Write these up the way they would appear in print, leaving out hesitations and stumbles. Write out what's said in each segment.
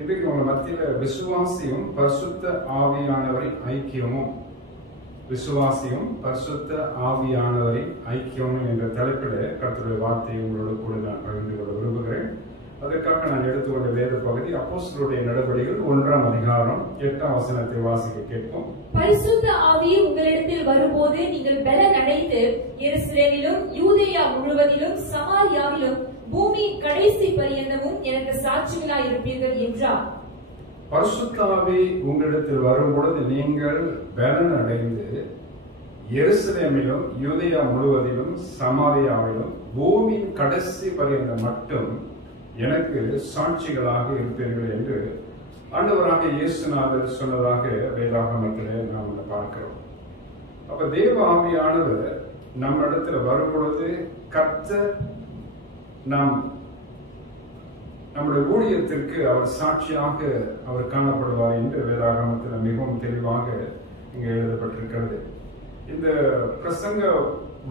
இன்றைக்கு உங்க மத்தியில விசுவாசியும் பரிசுத்த ஆவியானவரின் ஐக்கியமும் என்ற தலைப்பில் கர்த்தருடைய வார்த்தையை உங்களோட கூட நான் பகிர்ந்து கொள்ள விரும்புகிறேன். அதற்காக நான் எடுத்துக்கொண்ட வேத பகுதி அப்போஸ்தலருடைய நடபடிகள் 1ஆம் அதிகாரம் 8ஆம் வசனத்தை வாசிக்க கேட்போம். பரிசுத்த ஆவி உங்களிடத்தில் வரும்போது நீங்கள் பலன் அடைந்து எருசலேமிலும் யூதேயா முழுவதிலும் சமாரியாவிலும் பூமியின் கடைசி பரியந்தமும் எனக்கு சாட்சிகளாய் இருப்பீர்கள் என்றார். பரிசுத்த ஆவி உங்களிடத்தில் வரும்பொழுது நீங்கள் பலன் அடைந்து எருசலேமிலும் யூதேயா முழுவதிலும் சமாரியாவிலும் பூமியின் கடைசி பரியந்தம் மட்டும் எனக்கு சாட்சிகளாக இருப்பீர்கள் என்று ஆண்டவராக இயேசுநாதர் சொன்னதாக வேதாகமத்திலே நாம் பார்க்கிறோம். அப்ப தேவ ஆவியானவர் நம்ம இடத்துல வரும்பொழுது கர்த்தர் நம்முடைய ஊழியத்திற்கு அவர் சாட்சியாக அவர் காணப்படுவார் என்று வேதாகமத்தில் மிகவும் தெளிவாக இங்கே எழுதப்பட்டிருக்கிறது. இந்த பிரசங்க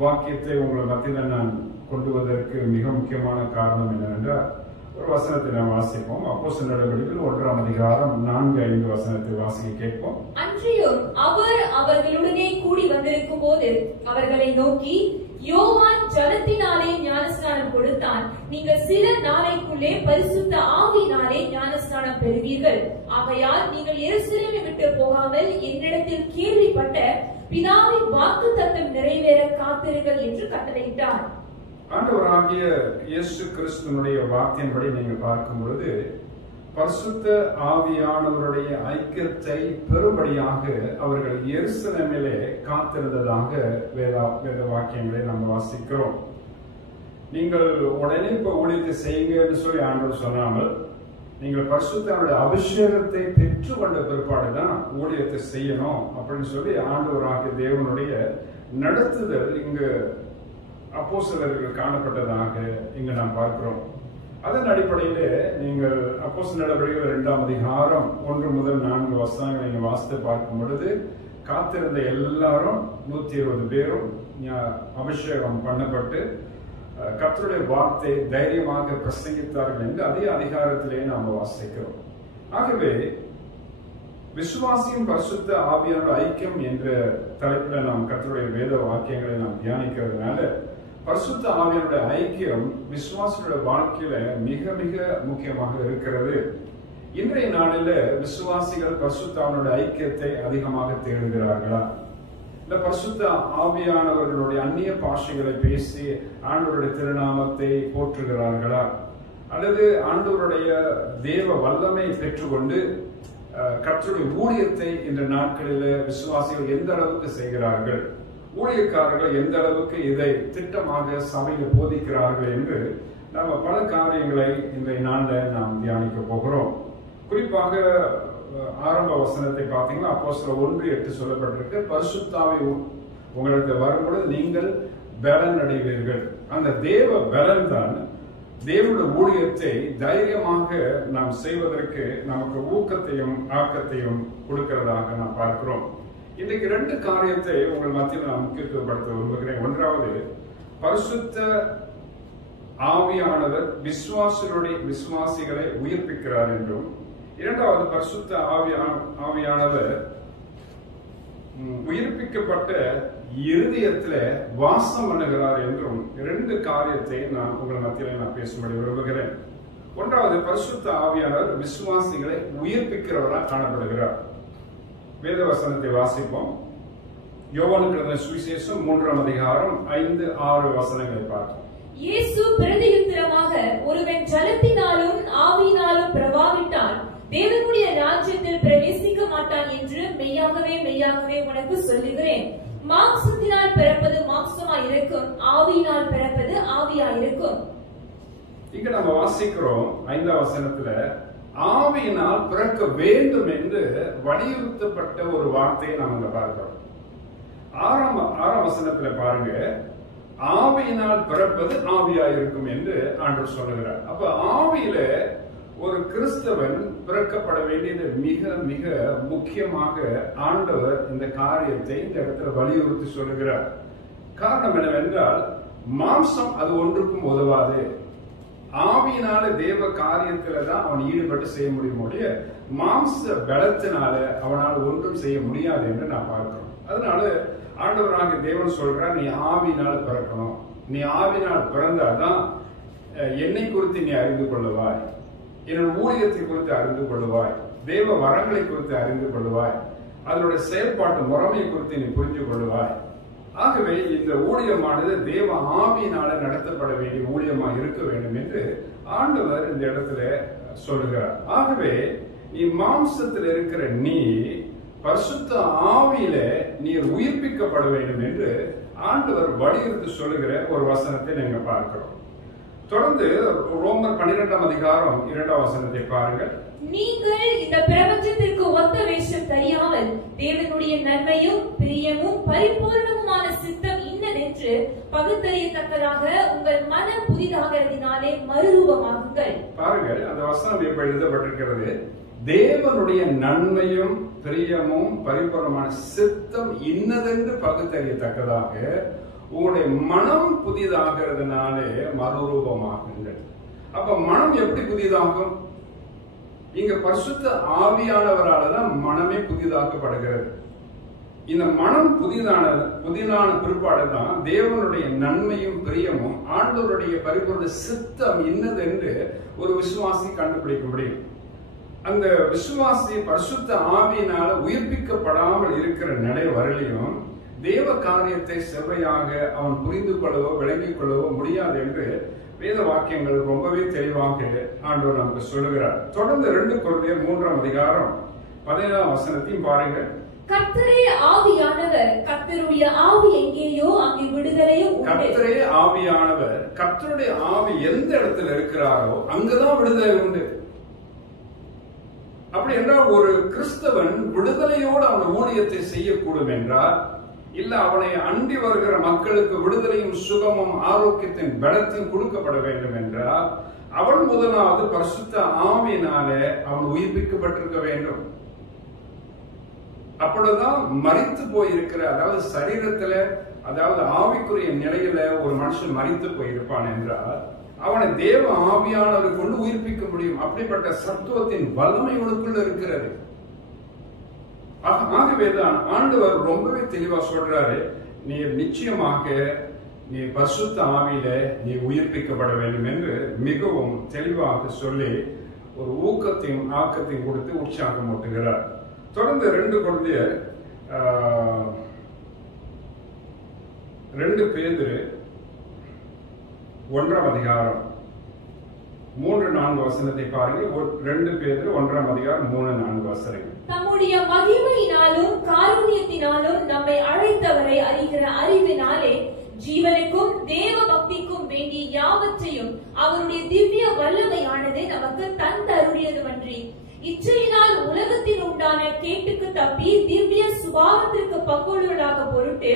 வாக்கியத்தை உங்களை மத்தியில் நான் கொண்டு வருவதற்கு மிக முக்கியமான காரணம் என்னவென்றால் ஒரு வசனத்தை நாம் வாசிப்போம். அப்போஸ்தலர் நடபடிகள் 1ஆம் அதிகாரம் 4-5 வசனத்தை வாசிக்க கேட்போம். அன்றியும் அவர் அவர்களுடனே கூடி வந்திருக்கும் போது அவர்களை நோக்கி, யோவான் ஜலத்தினாலே ஞானஸ்நானம் கொடுத்தான், நீங்கள் சில நாளைக்குள்ளே பரிசுத்த ஆவியினாலே ஞானஸ்நானம் பெறுவீர்கள். ஆகையால் நீங்கள் எருசலேமை விட்டு போகாமல் என்னிடத்தில் கேள்விப்பட்ட பிதாவின் வாக்குத்தத்தம் நிறைவேற காத்திருங்கள் என்று கட்டளையிட்டார். ஆண்டவராகிய இயேசு கிறிஸ்துவினுடைய வார்த்தையின்படி நீங்கள் பார்க்கும் பொழுது பரிசுத்த ஆவியானவருடைய ஐக்கியத்தை பெறும்படியாக அவர்கள் எருசலேமிலே காத்திருந்ததாக வேத வாக்கியங்களை நம்ம வாசிக்கிறோம். நீங்கள் உடனே இப்ப ஊழியத்தை செய்யுங்கன்னு சொல்லி ஆண்டவர் சொன்னாமல், நீங்கள் பரிசுத்தனுடைய அபிஷேகத்தை பெற்றுக்கொண்ட பிற்பாடுதான் ஊழியத்தை செய்யணும் அப்படின்னு சொல்லி ஆண்டவராகிய தேவனுடைய நடத்துதல் இங்கு அப்போஸ்தலர்கள் காணப்பட்டதாக இங்கு நாம் பார்க்கிறோம். அதன் அடிப்படையிலே நீங்கள் அப்போஸ்தலர் நடபடிகள் 2ஆம் அதிகாரம் 1 முதல் 4 வசனங்களை நீங்க வாசித்து பார்க்கும் பொழுது காத்திருந்த எல்லாரும் 120 பேரும் அபிஷேகம் பண்ணப்பட்டு கர்த்தருடைய வார்த்தை தைரியமாக பிரசங்கித்தார்கள் என்று அதே அதிகாரத்திலே நாம் வாசிக்கிறோம். ஆகவே விசுவாசியும் பரிசுத்த ஆவியானோட ஐக்கியம் என்ற தலைப்பில் நாம் கர்த்தருடைய வேத வாக்கியங்களை நாம் தியானிக்கிறதுனால பரிசுத்த ஆவியானோட ஐக்கியம் விசுவாசியோட வாழ்க்கையில மிக மிக முக்கியமாக இருக்கிறது. இன்றைய நாளில விசுவாசிகள் பரிசுத்த ஆவியானோட ஐக்கியத்தை அதிகமாக தேடுகிறார்களா? இந்த பரிசுத்த ஆவியானவர்களுடைய அந்நிய பாஷைகளை பேசி ஆண்டவருடைய திருநாமத்தை போற்றுகிறார்களா? அல்லது ஆண்டவருடைய தேவ வல்லமை பெற்றுக்கொண்டு கர்த்தருடைய ஊழியத்தை இந்த நாட்களில் விசுவாசிகள் எந்த அளவுக்கு செய்கிறார்கள், ஊழியக்காரர்கள் எந்த அளவுக்கு இதை திட்டமாக சபையில் போதிக்கிறார்கள் என்று நம்ம பல காரியங்களை இன்றைய நாளில் நாம் தியானிக்க போகிறோம். குறிப்பாக ஆரம்ப வசனத்தை பார்த்தீங்கன்னா அப்போஸ்தலர் 1:8 சொல்லப்பட்டிருக்கு, பரிசுத்த ஆவி உங்களுக்கு வரும்பொழுது நீங்கள் பலன் அடைவீர்கள். அந்த தேவ பலன் தான் தேவனுடைய ஊழியத்தை தைரியமாக நாம் செய்வதற்கு நமக்கு ஊக்கத்தையும் ஆக்கத்தையும் கொடுக்கிறதாக நாம் பார்க்கிறோம். இன்னைக்கு 2 காரியத்தை உங்கள் மத்தியில் நான் முக்கியத்துவப்படுத்த விரும்புகிறேன். ஒன்றாவது, பரிசுத்த ஆவியானவர் விசுவாசிகளை உயிர்ப்பிக்கிறார் என்றும், இரண்டாவது பரிசுத்த ஆவியானவர் உயிர்ப்பிக்கப்பட்ட இருதயத்துல வாசம் பண்ணுகிறார் என்றும் 2 காரியத்தை நான் உங்கள் மத்தியில நான் பேசும்படி விரும்புகிறேன். ஒன்றாவது, பரிசுத்த ஆவியானவர் விசுவாசிகளை உயிர்ப்பிக்கிறவராக காணப்படுகிறார். வேதவசனத்தை வாசிப்போம். யோவானுக்கு எழுதின சுவிசேஷம் 3ஆம் அதிகாரம் 5-6 வசனங்களை பார்ப்போம். இயேசு பிரதியுத்தரமாக, ஒருவன் ஜலத்தினாலும் ஆவியினாலும் பிரவாவிட்டால் தேவனுடைய ராஜ்யத்தில் பிரவேசிக்க மாட்டான் என்று மெய்யாகவே மெய்யாகவே உனக்கு சொல்லுகிறேன். மாம்சத்தினால் பிறப்பது மாம்சமாய் இருக்கும், ஆவியினால் பிறப்பது ஆவியாய் இருக்கும். இங்க நம்ம வாசிக்கிறோம் 5ஆம் வசனத்துல ஆவியினால் பிறக்க வேண்டும் என்று வலியுறுத்தப்பட்ட ஒரு வார்த்தையை நாம் இங்க பார்க்கிறோம். 6ஆம் வசனத்துல பாருங்க, ஆவியினால் பிறப்பது ஆவியாய் இருக்கும் என்று ஆண்டவர் சொல்லுகிறார். அப்ப ஆவியில ஒரு கிறிஸ்தவன் பிறக்கப்பட வேண்டியது மிக மிக முக்கியமாக ஆண்டவர் இந்த காரியத்தை இந்த இடத்துல வலியுறுத்தி சொல்லுகிறார். காரணம் என்னவென்றால், மாம்சம் அது ஒன்றுக்கும் உதவாது. ஆவியினால தேவ காரியத்துல தான் அவன் ஈடுபட்டு செய்ய முடியுமோடைய மாம்ச பலத்தினால அவனால் ஒன்றும் செய்ய முடியாது என்று நான் பார்க்கிறோம். அதனால ஆண்டவராக தேவன் சொல்றார், நீ ஆவியினால பிறக்கணும். நீ ஆவினால் பிறந்தாதான் என்னை குறித்து நீ அறிந்து கொள்ளுவாய், என்னோட ஊழியத்தை குறித்து அறிந்து கொள்ளுவாய், தேவ வரங்களை குறித்து அறிந்து கொள்ளுவாய், அதனுடைய செயல்பாட்டு முறைமை குறித்து நீ புரிஞ்சு கொள்ளுவாய். ஆகவே இந்த ஊழியமானது தேவ ஆவியினால நடத்தப்பட வேண்டிய ஊழியமாக இருக்க வேண்டும் என்று ஆண்டவர் இந்த இடத்துல சொல்லுகிறார். ஆகவே நீ மாம்சத்தில் இருக்கிற நீ பரிசுத்த ஆவியில நீர் உயிர்ப்பிக்கப்பட வேண்டும் என்று ஆண்டவர் வலியுறுத்தி சொல்லுகிற ஒரு வசனத்தை நீங்க பார்க்கிறோம். தொடர்ந்து ரோமர் 12ஆம் அதிகாரம் 2ஆம் வசனத்தை பாருங்கள். நீங்கள் இந்த பிரபஞ்சத்திற்கு ஒத்த வேஷம் தெரியாமல் தேவனுடைய நன்மையும் பிரியமும் பரிபூர்ணமுமான சித்தம் இன்னதென்று பகுத்தறியத்தக்கதாக உங்கள் மனம் புதிதாகிறதினாலே மறுரூபமாகுங்கள். பாருங்கள், அந்த வசனம் இப்ப எழுதப்பட்டிருக்கிறது. தேவனுடைய நன்மையும் பிரியமும் பரிபூர்ணமான சித்தம் இன்னதென்று பகுத்தறியத்தக்கதாக உங்களுடைய மனம் புதிதாகிறதுனாலே மறுரூபமாகுங்கள். அப்ப மனம் எப்படி புதிதாகும்? இங்க பரிசுத்த ஆவியானவரால தான் மனமே புதிதாக்கப்படுகிறது. இந்த மனம் புதிதான பிற்பாடு தான் தேவனுடைய நன்மையும் பிரியமும் ஆண்டவருடைய பரிபூர்ண சித்தம் இன்னதென்று ஒரு விசுவாசி கண்டுபிடிக்க முடியும். அந்த விசுவாசி பரிசுத்த ஆவியினால உயிர்ப்பிக்கப்படாமல் இருக்கிற நிலை வரலையும் தேவ காரியத்தை செவ்வையாக அவன் புரிந்து கொள்ளவோ விளங்கிக் கொள்ளவோ முடியாது என்று வேத வாக்கியங்கள் ரொம்பவே தெளிவாக ஆண்டவர் நமக்கு சொல்லுகிறார். தொடர்ந்து 2 கொரிந்தியர் 3ஆம் அதிகாரம் 17ஆம் வசனத்தையும் பாருங்கள். கர்த்தரே ஆவியானவர், கர்த்தருடைய ஆவி எங்கேயோ அங்கே விடுதலையும் உண்டு. கர்த்தரே ஆவியானவர், கர்த்தருடைய ஆவி எந்த இடத்துல இருக்கிறாரோ அங்கதான் விடுதலை உண்டு. அப்படி என்றால் ஒரு கிறிஸ்தவன் விடுதலையோடு அவன் ஊழியத்தை செய்யக்கூடும் என்றால், இல்ல அவனை அண்டி வருகிற மக்களுக்கு விடுதலையும் சுகமும் ஆரோக்கியத்தின் பலத்தையும் கொடுக்கப்பட வேண்டும் என்றால் அவன் முதலாவது பரிசுத்த ஆவியினாலே அவன் உயிர்ப்பிக்கப்பட்டிருக்க வேண்டும். அப்பொழுதுதான் மரித்து போயிருக்கிற, அதாவது சரீரத்துல, அதாவது ஆவிக்குரிய நிலையில ஒரு மனுஷன் மரித்து போயிருப்பான் என்றால் அவனை தேவ ஆவியானவர் கொண்டு உயிர்ப்பிக்க முடியும். அப்படிப்பட்ட சத்துவத்தின் வல்லமை உனக்குள்ள இருக்கிறது. ஆகவேதான் ஆண்டவர் ரொம்பவே தெளிவா சொல்றாரு, நீ நிச்சயமாக நீ பரிசுத்த ஆவியில நீ உயிர்ப்பிக்கப்பட வேண்டும் என்று மிகவும் தெளிவாக சொல்லி ஒரு ஊக்கத்தையும் ஆக்கத்தையும் கொடுத்து உற்சாகம் ஊட்டுகிறார். தொடர்ந்து 2 கொரிந்தியர் 2 பேதுரு 1ஆம் அதிகாரம் 3-4 வசனத்தை பாருங்கள். 2 பேதுரு 1ஆம் அதிகாரம் 3-4 வசனங்கள். தம்முடைய மகிமையினாலும் காருண்யத்தினாலும் நம்மை அழைத்தவரை அறிகிற அறிவினாலே ஜீவனுக்கும் தேவ பக்திக்கும் வேண்டிய யாவற்றையும் அவருடைய திவ்ய வல்லமையானது நமக்கு தந்தருளியதுமன்றி இச்சையினால் உலகத்தில் உண்டான கேட்டுக்கு தப்பி திவ்ய சுபாவத்திற்கு பக்குள்ளதாக பொருட்டு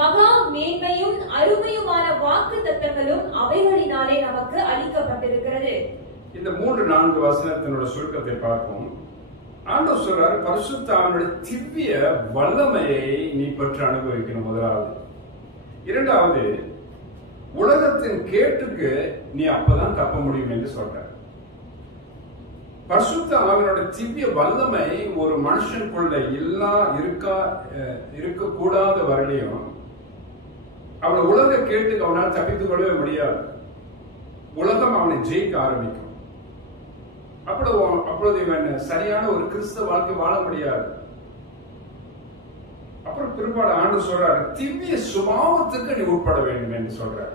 மகா மேன்மையும் அருமையுமான வாக்கு தத்தங்களும் அவைகளினாலே நமக்கு அளிக்கப்பட்டிருக்கிறது. இந்த 3-4 வசனத்தினோட சுருக்கத்தை பார்ப்போம். ஆண்டவர் சொல்றாரு, பரிசுத்த ஆவியுடைய திவ்ய வல்லமையை நீ பெற்று அனுபவிக்கணும் முதலாவது. இரண்டாவது, உலகத்தின் கேட்டுக்கு நீ அப்பதான் தப்ப முடியும் என்று சொல்ற. பரிசுத்த ஆவியோட திவ்ய வல்லமை ஒரு மனுஷனுக்குள்ள இருக்கக்கூடாத வரையிலும் அவனை உலக கேட்டுக்கு அவனால் தப்பித்துக் கொள்ளவே முடியாது. உலகம் அவனை ஜெயிக்க ஆரம்பிக்கும். அப்பொழுது இவன் சரியான ஒரு கிறிஸ்தவ வாழ்க்கை வாழ முடியாது. அப்புறம் பிற்பாடு ஆண்டவர் சொல்றாரு, திவ்ய சுபாவத்துக்கு நீ உட்பட வேண்டும் என்று சொல்றாரு.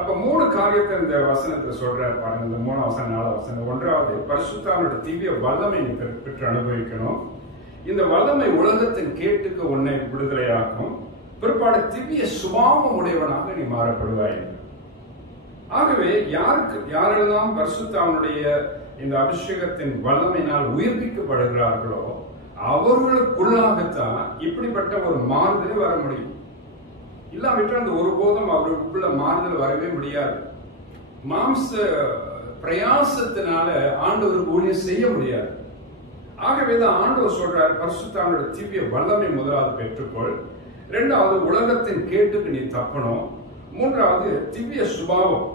அப்ப 3 காரியத்தை இந்த வசனத்துல சொல்றாரு பாருங்க. இந்த 3 வசனம் 4 வசனம். ஒன்றாவது, பரிசுத்தாவியோட திவ்ய வல்லமை நீ பெற்று அனுபவிக்கணும். இந்த வல்லமை உலகத்தின் கேட்டுக்கு உன்னை விடுதலையாக்கும். பிற்பாடு திவ்ய சுபாவம் உடையவனாக நீ மாறப்படுவாய். ஆகவே யாரெல்லாம் பரிசுத்தாவினுடைய இந்த அபிஷேகத்தின் வல்லமையினால் உயிர்ப்பிக்கப்படுகிறார்களோ அவர்களுக்குள்ளாகத்தான் இப்படிப்பட்ட ஒரு மாறுதல் வர முடியும். இல்லாவிட்டால் அந்த ஒருபோதும் அவர்களுக்குள்ள மாறுதல் வரவே முடியாது. மாம்ச பிரயாசத்தினால ஆண்டவருக்கு ஊழியம் செய்ய முடியாது. ஆகவேதான் ஆண்டவர் சொல்றார், பரிசுத்தாவினுடைய திவ்ய வல்லமை முதலாவது பெற்றுக்கொள். 2வது, உலகத்தின் கேட்டுக்கு நீ தப்பணும். 3வது, திவ்ய சுபாவம்.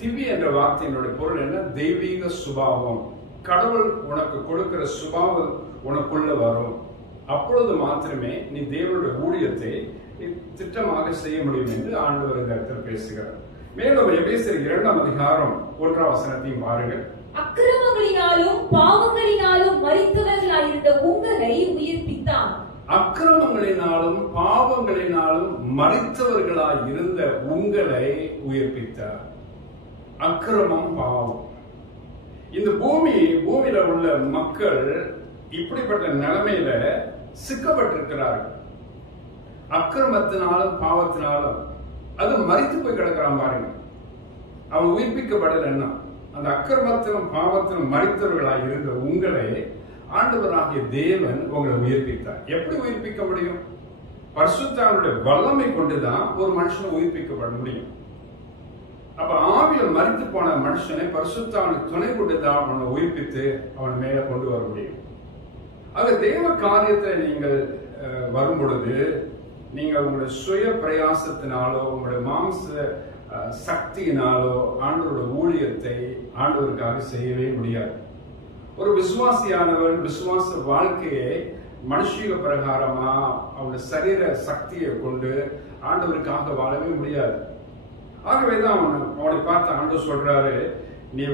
திவ்ய என்ற வார்த்தையினுடைய பொருள் என்ன? தெய்வீக சுபாவம். கடவுள் உனக்கு கொடுக்கிற சுபாவம் உனக்குள்ள வரும். அப்பொழுது மாத்திரமே நீ தேவனுடைய ஊழியத்தை திட்டமாக செய்ய முடியும் என்று ஆண்டவர் இந்த இடத்துல பேசுகிறார். மேலும் எபேசியர் 2ஆம் அதிகாரம் 1ஆம் வசனத்தையும் பாருங்கள். அக்கிரமங்களினாலும் பாவங்களினாலும் மரித்தவர்களாயிருந்த உங்களை உயிர்ப்பித்தார். அக்கிரமங்களினாலும் பாவங்களினாலும் மரித்தவர்களாய் இருந்த உங்களை உயிர்ப்பித்தார். அக்கிரமம், பாவம். இந்த பூமியில உள்ள மக்கள் இப்படிப்பட்ட நிலைமையில சிக்கப்பட்டிருக்கிறார்கள். அக்கிரமத்தினாலும் பாவத்தினாலும் அது மரித்து போய் கிடக்கிறான் பாருங்க. அவன் உயிர்ப்பிக்கப்படலன்னா அந்த அக்கிரமத்திலும் பாவத்திலும் மரித்தவர்களாய் இருந்த உங்களை ஆண்டவராகிய தேவன் உங்களை உயிர்ப்பித்தார். எப்படி உயிர்ப்பிக்க முடியும்? பரிசுத்தாவினுடைய வல்லமை கொண்டுதான் ஒரு மனுஷனை உயிர்ப்பிக்கப்பட முடியும். அப்ப ஆவியில் மரித்து போன மனுஷனை பரிசுத்தாவின் துணை கொண்டுதான் அவனை உயிர்ப்பித்து அவன் மேல கொண்டு வர முடியும். ஆக தேவ காரியத்தை நீங்கள் வரும் பொழுது நீங்கள் உங்களுடைய சுய பிரயாசத்தினாலோ உங்களுடைய மாம்ச சக்தியினாலோ ஆண்டவருடைய ஊழியத்தை ஆண்டவருக்காக செய்யவே முடியாது. ஒரு விசுவாசியானவன் விசுவாச வாழ்க்கையை மனுஷீக பிரகாரமா அவனுடைய சரீர சக்தியை கொண்டு ஆண்டவருக்காக வாழவே முடியாது. ஆகவேதான் அவனை பார்த்து ஆண்டவர் சொல்றாரு, நீ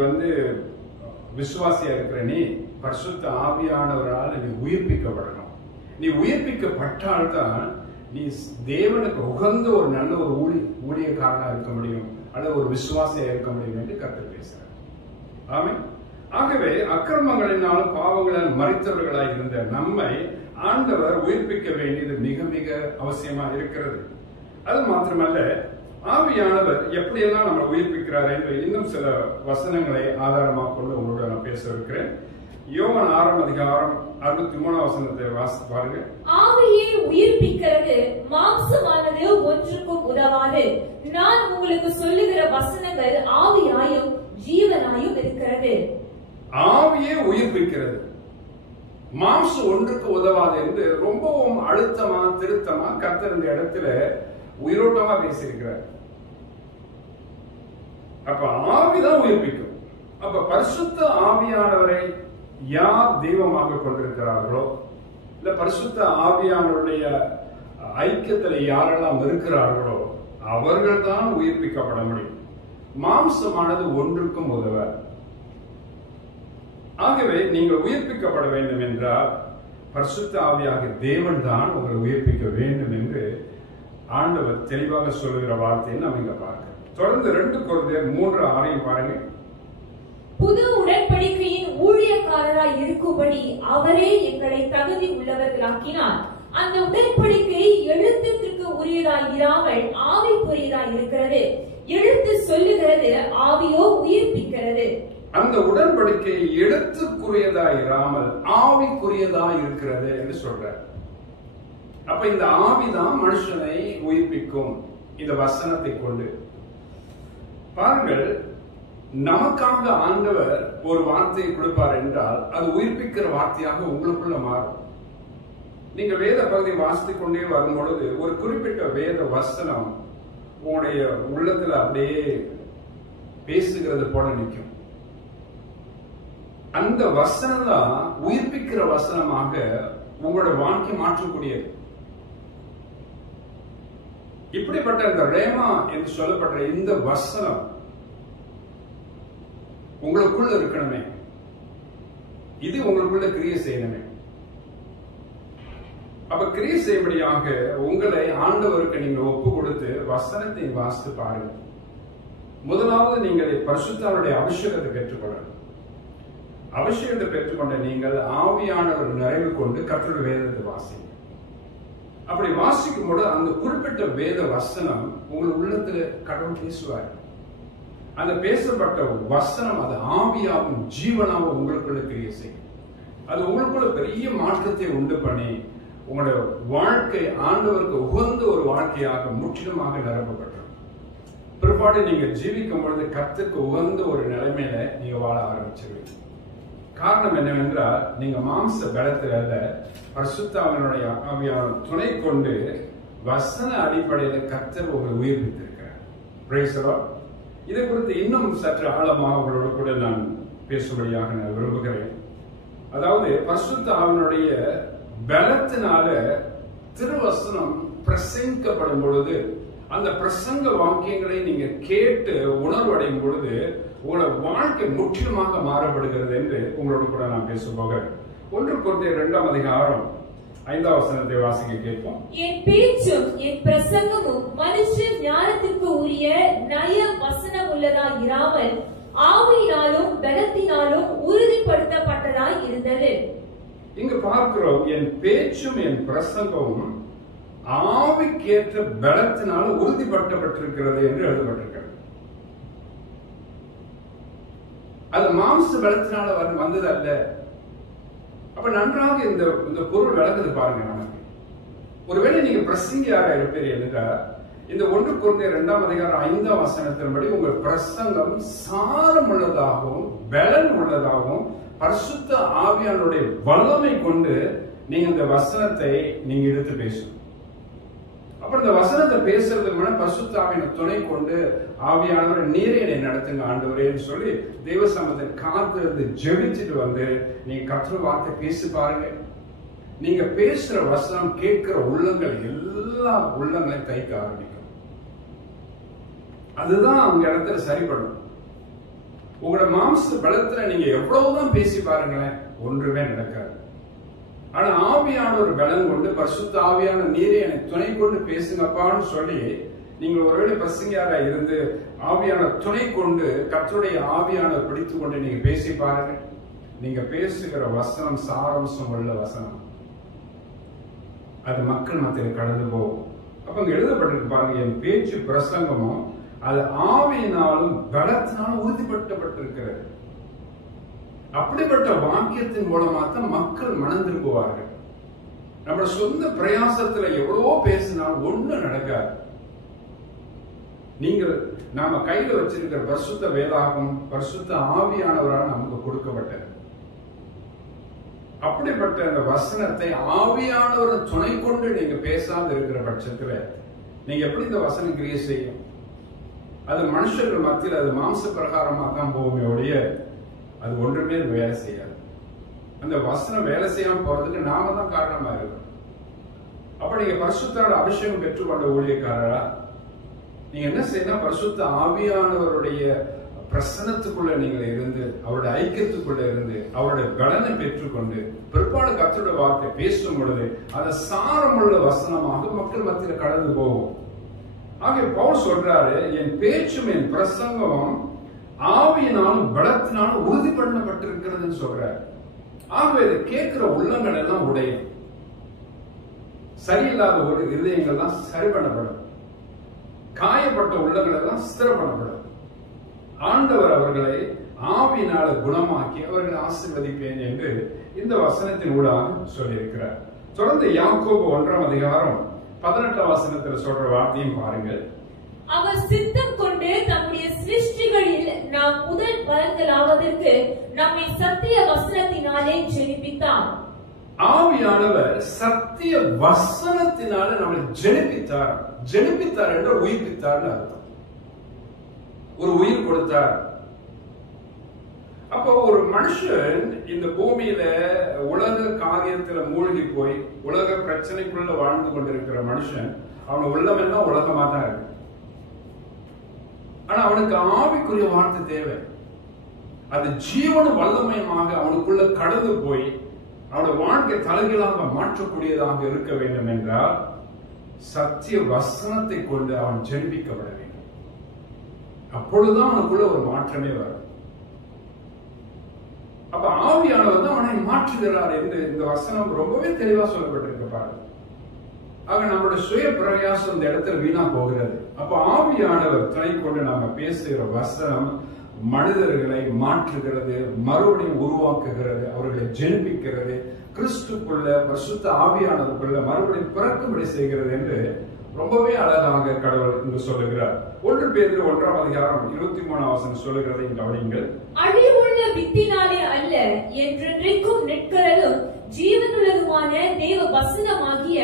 விசுவாசியா இருக்கிற நீ பரிசுத்த ஆவியானவரால் நீ உயிர்ப்பிக்கப்படணும். நீ உயிர்ப்பிக்கப்பட்டால்தான் நீ தேவனுக்கு உகந்த ஒரு நல்ல ஒரு ஊழியக்காரனா இருக்க முடியும், அல்லது ஒரு விசுவாசியா இருக்க முடியும் என்று கர்த்தர் பேசுறார். ஆமென். ஆகவே அக்கிரமங்களினாலும் பாவங்களால் மரித்தவர்களாய் இருந்த நம்மை ஆண்டவர் உயிர்ப்பிக்க வேண்டியது மிக மிக அவசியமா இருக்கிறது. அது மாத்திரமல்ல, ஆவியானவர் எப்படியெல்லாம் நம்ம உயிர்ப்பிக்கிறார் என்று இன்னும் சில வசனங்களை ஆதாரமாக கொண்டு உங்களோட நான் பேச இருக்கிறேன். யோவான் 6ஆம் அதிகாரம் 63ஆம் வசனத்தை வாசித்து பாருங்க. ஆவியை உயிர்ப்பிக்கிறது மாம்சமானது ஒன்றுக்கும் உதவாது. நான் உங்களுக்கு சொல்லுகிற வசனங்கள் ஆவியாயும் ஜீவனாயும் இருக்கிறது. ஆவியே உயிர்ப்பிக்கிறது, மாம்சம் ஒன்றுக்கு உதவாது என்று ரொம்பவும் அழுத்தமா திருத்தமா கர்த்தர் இந்த இடத்துல உயிரோட்டமா பேசியிருக்கிறார். அப்ப ஆவிதான் உயிர்ப்பிக்கும். அப்ப பரிசுத்த ஆவியானவரை யார் தெய்வமாக கொண்டிருக்கிறார்களோ, இல்ல பரிசுத்த ஆவியானவருடைய ஐக்கியத்தில் யாரெல்லாம் இருக்கிறார்களோ அவர்கள் தான் உயிர்ப்பிக்கப்பட முடியும். மாம்சமானது ஒன்றுக்கும் உதவாது. ஆகவே நீங்கள் உயிர்ப்பிக்கப்பட வேண்டும் என்றால் பரிசுத்த ஆவியாக தேவன் தான் உங்களை உயிர்ப்பிக்க வேண்டும் என்று ஆண்டவர் தெளிவாக சொல்லுகிற வார்த்தையை நாம் இங்க பார்க்கிறோம். தொடர்ந்து 2 கொரிந்தியர் 3:6 பாருங்க. புது உடன்படிக்கையின் ஊழியக்காரராய் இருக்கும்படி அவரே எங்களை தகுதி உள்ளவர்களாக்கினார். அந்த உடன்படிக்கை எழுத்திற்கு உரியதாய் இராமல் ஆவிக்குரியதாய் இருக்கிறது. எழுத்து சொல்லுகிறது, ஆவியோ உயிர்ப்பிக்கிறது. அந்த உடன்படிக்கை எழுத்துக்குரியதாய் இராமல் ஆவிக்குரியதாய் இருக்கிறது என்று சொல்றார். அப்ப இந்த ஆவிதான் மனுஷனை உயிர்ப்பிக்கும். இந்த வசனத்தை கொண்டு பாருங்கள், நமக்காக ஆண்டவர் ஒரு வார்த்தையை கொடுப்பார் என்றால் அது உயிர்ப்பிக்கிற வார்த்தையாக உங்களுக்குள்ள மாறும். நீங்க வேத பகுதி வாசித்துக் கொண்டே வரும் பொழுது ஒரு குறிப்பிட்ட வேத வசனம் உங்களுடைய உள்ளத்துல அப்படியே பேசுகிறது போல நிற்கும். அந்த வசனம் தான் உயிர்ப்பிக்கிற வசனமாக உங்களோட வாழ்க்கை மாற்றக்கூடியது. இப்படிப்பட்ட இந்த ரேமா என்று சொல்லப்பட்ட இந்த வசனம் உங்களுக்குள்ள இருக்கணுமே, இது உங்களுக்குள்ள கிரியை செய்யணுமே. அப்ப கிரியை செய்யும்படியாக உங்களை ஆண்டவருக்கு நீங்க ஒப்பு கொடுத்து வசனத்தை வாசித்து பாருங்க. முதலாவது நீங்கள் பரிசுத்தருடைய அபிஷேகத்தை பெற்றுக்கொள்ளணும். அபிஷேகத்தை பெற்றுக்கொண்ட நீங்கள் ஆவியானவர் நிறைவு கொண்டு கர்த்தருடைய வேதத்தை வாசிங்க. அப்படி வாசிக்கும் போது அந்த குறிப்பிட்ட வேத வசனம் உங்கள் உள்ளத்துல கடவுள் பேசுவார். அந்த பேசப்பட்ட வசனம் அது ஆவியாகவும் ஜீவனாகவும் உங்களுக்குள்ள கிரியை செய்யும். அது உங்களுக்குள்ள பெரிய மாற்றத்தை உண்டு பண்ணி உங்களுடைய வாழ்க்கை ஆண்டவருக்கு உகந்த ஒரு வாழ்க்கையாக முற்றிலுமாக நிரப்பப்பட்டது. பிற்பாடு நீங்க ஜீவிக்கும் பொழுது கர்த்தருக்கு உகந்த ஒரு நிலைமையில நீங்க வாழ ஆரம்பிச்சிருவீங்க. காரணம் என்னவென்றால் நீங்க மாம்ச பலத்தில் அல்ல, பரிசுத்த ஆவியான துணை கொண்டு வசன அடிப்படையில் கர்த்தர் உங்களை உயிர்ப்பித்திருக்கிறார். Price the Lord. இதை குறித்து இன்னும் சற்று ஆழமாக உங்களோடு கூட நான் பேசும்படியாக நான் விரும்புகிறேன். அதாவது பரிசுத்த ஆவியினுடைய பலத்தினால திருவசனம் பிரசங்கிக்கப்படும் பொழுது அந்த பிரசங்க வாக்கியங்களை நீங்க கேட்டு உணர்வடையும் பொழுது உங்களோட வாழ்க்கை முற்றிலுமாக மாறப்படுகிறது என்று உங்களோடு கூட நான் பேச போகிறேன். 1 கொரிந்தியர் 2ஆம் அதிகாரம் 5ஆம் வசனத்தை வாசிக்க கேட்போம். என் பேச்சும் என் பிரசங்கமும் மனுஷ ஞானத்திற்கு உரிய நய வசனம் உள்ளதாய் இராமல் ஆவியினாலும் பலத்தினாலும் உறுதிப்படுத்தப்பட்டதாய் இருந்தது. இங்கு பார்க்கிறோம், என் பேச்சும் என் பிரசங்கமும் ஆவிக்கேற்ற பலத்தினால் உறுதிப்படுத்தப்பட்டிருக்கிறது என்று எழுதப்பட்டிருக்கிறது. அது மாம்ச பலத்தினால வந்தது அல்ல. அப்ப நன்றாக இந்த பொருள் விளக்குது பாருங்க. நமக்கு ஒருவேளை நீங்க பிரசங்கியாக இருப்பீர்கள் என்றால் இந்த 1 கொரிந்தியர் 2ஆம் அதிகாரம் 5ஆம் வசனத்தின்படி உங்கள் பிரசங்கம் சாரம் உள்ளதாகவும் பலன் உள்ளதாகவும் பரிசுத்த ஆவியானுடைய வல்லமை கொண்டு நீங்க இந்த வசனத்தை நீங்க எடுத்து பேசணும். அப்புறம் இந்த வசனத்தை பேசுறதுக்கு முன்னாடி பரிசுத்த ஆவியின் துணை கொண்டு ஆவியானவர் நீரே என்னை நடத்துங்க ஆண்டவரேன்னு சொல்லி தெய்வ சமத்தை காத்திருந்து ஜெபிச்சுட்டு வந்து நீங்க கர்த்தர் வார்த்தை பேசி பாருங்க. நீங்க பேசுற வசனம் கேட்கிற உள்ளங்கள் எல்லா உள்ளங்களையும் தைக்க ஆரம்பிக்கும். அதுதான் அவங்க இடத்துல சரிப்படும். உங்களோட மாம்ச பலத்துல நீங்க எவ்வளவுதான் பேசி பாருங்களேன், ஒன்றுமே நடக்காது. ஆனா ஆவியான ஒரு பலன் கொண்டு பரிசுத்த ஆவியான நீரே என்னை துணை கொண்டு பேசுங்கப்பான்னு சொல்லி நீங்க ஒருவேளை பிரசங்கியாரா இருந்து ஆவியான துணை கொண்டு கர்த்தருடைய ஆவியான பிடித்து கொண்டு நீங்க பேசி பாருங்க. நீங்க பேசுகிற வசனம் சாரம்சம் உள்ள வசனம், அது மக்கள் மத்தியில் கடந்து போகும். அப்ப இங்க எழுதப்பட்டிருக்கு பாருங்க, என் பேச்சு பிரசங்கமும் அது ஆவியினாலும் பலத்தினாலும் உறுதிப்படுத்தப்பட்டிருக்கிறது. அப்படிப்பட்ட வாக்கியத்தின் மூலமா தான் மக்கள் மனம் திரும்புவார்கள். நம்ம சொந்த பிரயாசத்துல எவ்வளவோ பேசினாலும் ஒண்ணு நடக்காது. நீங்கள் நாம கையில வச்சிருக்கிற பரிசுத்த வேதாகம் பரிசுத்த ஆவியானவரால் நமக்கு கொடுக்கப்பட்டது. அப்படிப்பட்ட அந்த வசனத்தை ஆவியானவர் துணை கொண்டு நீங்க பேசாம இருக்கிற பட்சத்துல நீங்க எப்படி இந்த வசனம் கிரியை செய்யும்? அது மனுஷர்கள் மத்தியில் அது மாம்ச பிரகாரமா தான் போகுமே ஒழிய அது ஒன்றுமே வேலை செய்யாது. அந்த வசனம் வேலை செய்யாம போறதுக்கு நாம தான் காரணமா இருக்கோம். அப்ப நீங்க பரிசுத்தாவோட அபிஷேகம் பெற்றுக்கொண்ட ஊழியக்காரரா நீங்க என்ன செய்யணும்? பரிசுத்த ஆவியானவருடைய பிரசனத்துக்குள்ள நீங்கள் இருந்து அவருடைய ஐக்கியத்துக்குள்ள இருந்து அவருடைய பலனை பெற்றுக்கொண்டு பிற்பாடு கர்த்தருடைய வார்த்தை பேசும் பொழுது அது சாரமுள்ள வசனமாக மக்கள் மத்தியில் கடந்து போகும். ஆகிய பவுல் சொல்றாரு, என் பேச்சும் என் பிரசங்கமும் ஆவியினாலும் பலத்தினாலும் உறுதிப்படுத்தப்பட்டிருக்கிறதுன்னு சொல்றாரு. ஆகவே இதை கேட்கிற உள்ளங்கள் எல்லாம் உடையும். சரியில்லாத ஒரு இருதயங்கள் தான் சரி பண்ணப்படும். காயப்பட்ட உள்ளங்கள் எல்லாம் ஸ்திரம் பண்ணப்படும். ஆண்டவர் அவர்களை ஆவியினால குணமாக்கி அவர்களை ஆசீர்வதிப்பேன் என்று இந்த வசனத்தின் ஊடாக சொல்லியிருக்கிறார். தொடர்ந்து யாக்கோபு 1ஆம் அதிகாரம் 18ஆம் வசனத்தில் சொல்ற வார்த்தையும் பாருங்கள். அவர் சித்தம் கொண்டு தம்முடைய சிருஷ்டிகளில் நாம் முதல் பலன்களாவதற்கு நம்மை சத்திய வசனத்தினாலே ஜெனிப்பித்தார். ஆவியானவர் சத்திய வசனத்தினால நம்மை ஜெனிப்பித்தார். ஜெனிப்பித்தார் என்ற உயிர்ப்பித்தார் அர்த்தம். ஒரு உயிர் கொடுத்தார். அப்போ ஒரு மனுஷன் இந்த பூமியில உலக காரியத்துல மூழ்கி போய் உலக பிரச்சனைக்குள்ள வாழ்ந்து கொண்டிருக்கிற மனுஷன் அவன் உள்ளமெல்லாம் உலகமா தான் இருக்கு. ஆனா அவனுக்கு ஆவிக்குரிய வார்த்தை தேவை. அது ஜீவன வல்லமயமாக அவனுக்குள்ள கடந்து போய் அவனுடைய வாழ்க்கை தலைகீழாக மாற்றக்கூடியதாக இருக்க வேண்டும் என்றால் சத்திய வசனத்தை கொண்டு அவன் ஜெனிப்பிக்கப்பட வேண்டும். அப்பொழுதுதான் அவனுக்குள்ள ஒரு மாற்றமே வரும். அப்ப ஆவியானவர் தான் அவனை மாற்றுகிறார் என்று இந்த வசனம் ரொம்பவே தெளிவா சொல்லப்பட்டிருக்கு பாருங்க. ஆக நம்மளுடைய சுய பிரயாசம் இந்த இடத்துல வீணா போகிறது. அப்ப ஆவியானவர் துணை கொண்டு நாம பேசுகிற வசனம் மனிதர்களை மாற்றுகிறது, மறுபடியும் உருவாக்குகிறது, அவர்களை ஜெனிப்பிக்கிறது, கிறிஸ்துக்குள்ள பரிசுத்த ஆவியானவருக்குள்ள மறுபடியும் பிறக்கும்படி செய்கிறது என்று ரொம்பவே அழகாக கடவுள் இங்கு சொல்லுகிறார். 1 பேதுரு 1ஆம் அதிகாரம் 23ஆம் வசனம் சொல்லுகிறதை கவனியுங்கள். அழிவுள்ள வித்தினாலே அல்ல, என்றென்றைக்கும் நிற்கிறதும் ஜீவனுள்ளதுமான தேவ வசனமாகிய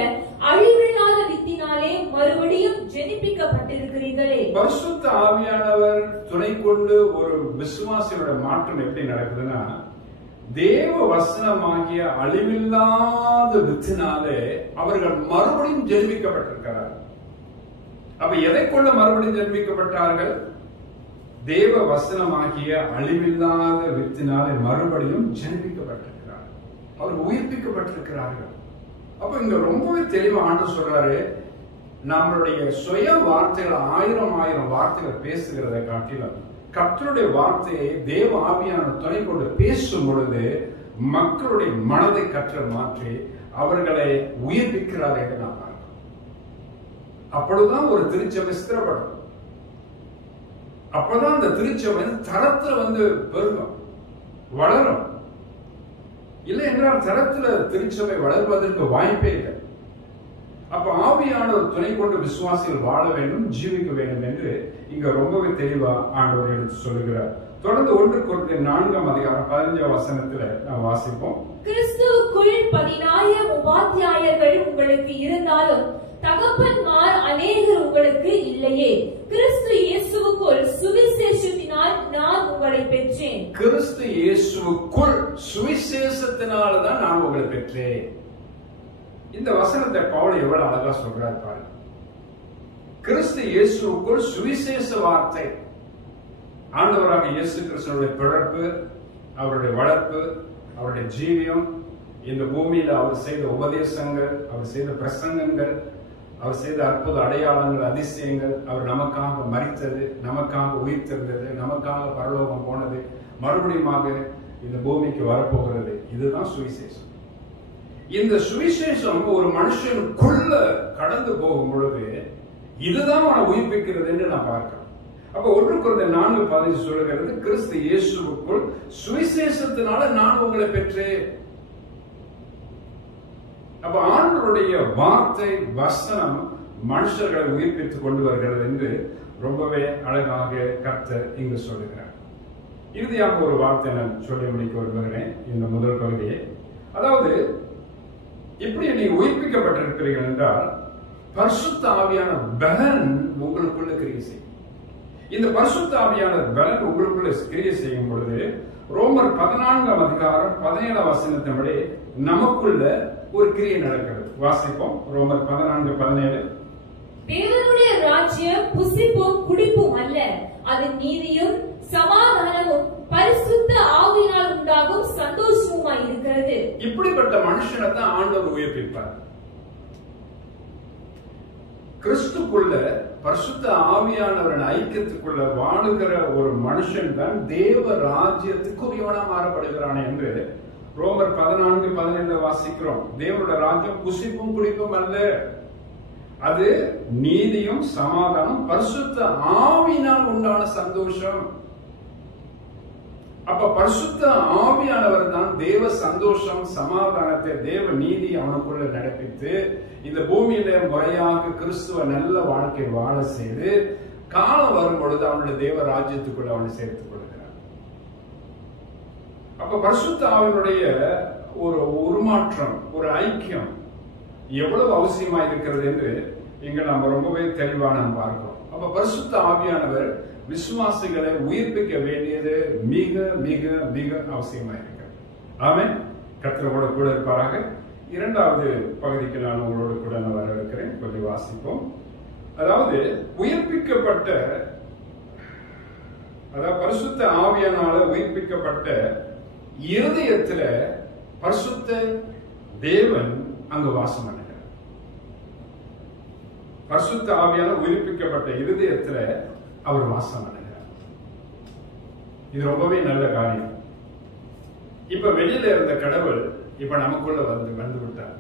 அழிவில்லாத வித்தினால் ஜலத்தினாலே மறுபடியும் ஜெனிப்பிக்கப்பட்டிருக்கிறீர்களே. பரிசுத்த ஆவியானவர் துணை கொண்டு ஒரு விசுவாசியோட மாற்றம் எப்படி நடக்குதுன்னா, தேவ வசனமாகிய அழிவில்லாத வித்தினாலே அவர்கள் மறுபடியும் ஜெனிப்பிக்கப்பட்டிருக்கிறார்கள். அப்ப எதை கொண்டு மறுபடியும் ஜெனிப்பிக்கப்பட்டார்கள்? தேவ வசனமாகிய அழிவில்லாத வித்தினாலே மறுபடியும் ஜெனிப்பிக்கப்பட்டிருக்கிறார்கள். அவர் உயிர்ப்பிக்கப்பட்டிருக்கிறார்கள். அப்ப இங்க ரொம்பவே தெளிவா ஆண்டவர் சொல்றாரு, நம்மளுடைய சுய வார்த்தைகள் ஆயிரம் வார்த்தைகள் பேசுகிறதை காட்டிலும் கர்த்தருடைய வார்த்தையை தேவ ஆவியான துணை கொண்டு பேசும் பொழுது மக்களுடைய மனதை கர்த்தர் மாற்றி அவர்களை உயிர்ப்பிக்கிறார் என்று நாம் பார்க்கிறோம். அப்பொழுதுதான் ஒரு திருச்சபை ஸ்திரப்படும். அப்பதான் அந்த திருச்சபை தரத்துல பெருகும், வளரும். இல்லை என்றால் தரத்துல திருச்சபை வளர்வதற்கு வாய்ப்பே இல்லை. அப்ப ஆவியானவர் துணை கொண்டு விசுவாசிகள் வாழ வேண்டும், ஜீவிக்க வேண்டும் என்று இங்க ரொம்பவே தெளிவா ஆண்டவர் எடுத்து சொல்லுகிறார். தொடர்ந்து 1 கொரிந்தியர் 4ஆம் அதிகாரம் 15ஆம் வசனத்துல நாம் வாசிப்போம். கிறிஸ்துவுக்குள் 10,000 உபாத்தியாயர்கள் உங்களுக்கு இருந்தாலும் தகப்பன்மார் அநேகர் உங்களுக்கு இல்லையே. கிறிஸ்து இயேசுவுக்குள் சுவிசேஷத்தினால் நான் உங்களை பெற்றேன். கிறிஸ்து இயேசுவுக்குள் சுவிசேஷத்தினால் தான் நான் உங்களை பெற்றேன். இந்த வசனத்தை பவுல் எவ்வளவு அழகா சொல்றார் பாருங்க. கிறிஸ்து இயேசுவுக்குள் சுவிசேஷ வார்த்தை, ஆண்டவராக இயேசு கிறிஸ்துவுடைய பிறப்பு, அவருடைய வளர்ப்பு, அவருடைய ஜீவியம், இந்த பூமியில அவர் செய்த உபதேசங்கள், அவர் செய்த பிரசங்கங்கள், அவர் செய்த அற்புத அடையாளங்கள், அதிசயங்கள், அவர் நமக்காக மரித்தது, நமக்காக உயிர்த்தெழுந்தது, நமக்காக பரலோகம் போனது, மறுபடியும் இந்த பூமிக்கு வரப்போகிறது, இதுதான் சுவிசேஷம். இந்த சுவிசேஷம் ஒரு மனுஷனுக்குள்ள கடந்து போகும் பொழுது இதுதான் அவனை உயிர்ப்பிக்கிறது என்று நான் பார்க்கிறேன். அப்ப 1 கொரிந்தியர் 4:15 சொல்லுகிறது, கிறிஸ்து இயேசுவுக்குள் சுவிசேஷத்தினால நான் உங்களை பெற்றேன். அப்ப ஆண்டவருடைய வார்த்தை வசனம் மனுஷர்களை உயிர்ப்பித்துக் கொண்டு வருகிறது என்று ரொம்பவே அழகாக கர்த்தர் இங்கு சொல்லுகிறார். இறுதியாக ஒரு வார்த்தை நான் சொல்லி முடிக்க விரும்புகிறேன் இந்த முதல் பகுதியை. அதாவது, இப்படி நீங்க உயிர்ப்பிக்கப்பட்டிருக்கிறீர்கள் என்றால் பரிசுத்த ஆவியான பலன் உங்களுக்குள்ள கிரியை செய்யும். இந்த பரிசுத்த ஆவியான பலன் உங்களுக்குள்ள கிரியை செய்யும் பொழுது ரோமர் 14ஆம் அதிகாரம் 17ஆம் வசனத்தின்படி நமக்குள்ள ஒரு கிரியை நடக்கிறது. வாசிப்போம். ரோமர் 14:17. தேவனுடைய ராஜ்யம் புசிப்பும் குடிப்பும் அல்ல, அது நீதியும் சமாதானமும் பரிசுத்த ஆவியினால் உண்டாகும் சந்தோஷமுமாய் இருக்கிறது. இப்படிப்பட்ட மனுஷனை தான் ஆண்டவர் உயிர்ப்பிப்பார். கிறிஸ்துக்குள்ள பரிசுத்த ஆவியானவரின் ஐக்கியத்துக்குள்ள வாழுகிற ஒரு மனுஷன் தான் தேவ ராஜ்யத்துக்கு உரியவனா மாறப்படுகிறான் என்று ரோமர் 14:17 வாசிக்கிறோம். தேவனுடைய ராஜ்யம் புசிப்பும் குடிப்பும் அல்ல, அது நீதியும் சமாதானம் பரிசுத்த ஆவியினால் உண்டான சந்தோஷம். அப்ப பரிசுத்த ஆவியானவர் தான் தேவ சந்தோஷம், சமாதானத்தை, தேவ நீதி அவனுக்குள்ள நடப்பித்து இந்த பூமியில முறையாக கிறிஸ்துவ நல்ல வாழ்க்கை வாழ செய்து காலம் வரும் பொழுது அவனுடைய தேவ ராஜ்யத்துக்குள்ள அவனை சேர்த்துக் கொள்கிறார். அப்ப பரிசுத்த ஆவியினுடைய ஒரு உருமாற்றம், ஒரு ஐக்கியம் எவ்வளவு அவசியமா இருக்கிறது என்று இங்க நம்ம ரொம்பவே தெளிவா நாம் பார்க்கிறோம். அப்ப பரிசுத்த ஆவியானவர் விசுவாசிகளை உயிர்ப்பிக்க வேண்டியது மிக மிக மிக அவசியமா இருக்கிறது. ஆமென். கர்த்தரோட கூட இருப்பாராக. 2வது பகுதிக்கு நான் உங்களோடு கூட நான் வர இருக்கிறேன். கொஞ்சம் வாசிப்போம். அதாவது உயிர்ப்பிக்கப்பட்ட, அதாவது பரிசுத்த ஆவியானால உயிர்ப்பிக்கப்பட்ட இருதயத்துல பரிசுத்த தேவன் அங்கு வாசம் பண்ணுகிறார். பரிசுத்த ஆவியான உயிர்ப்பிக்கப்பட்ட இருதயத்துல அவர் வாசம் பண்ணுகிறார். இது ரொம்பவே நல்ல காரியம். இப்ப வெளியில இருந்த கடவுள் இப்ப நமக்குள்ள வந்து விட்டார்.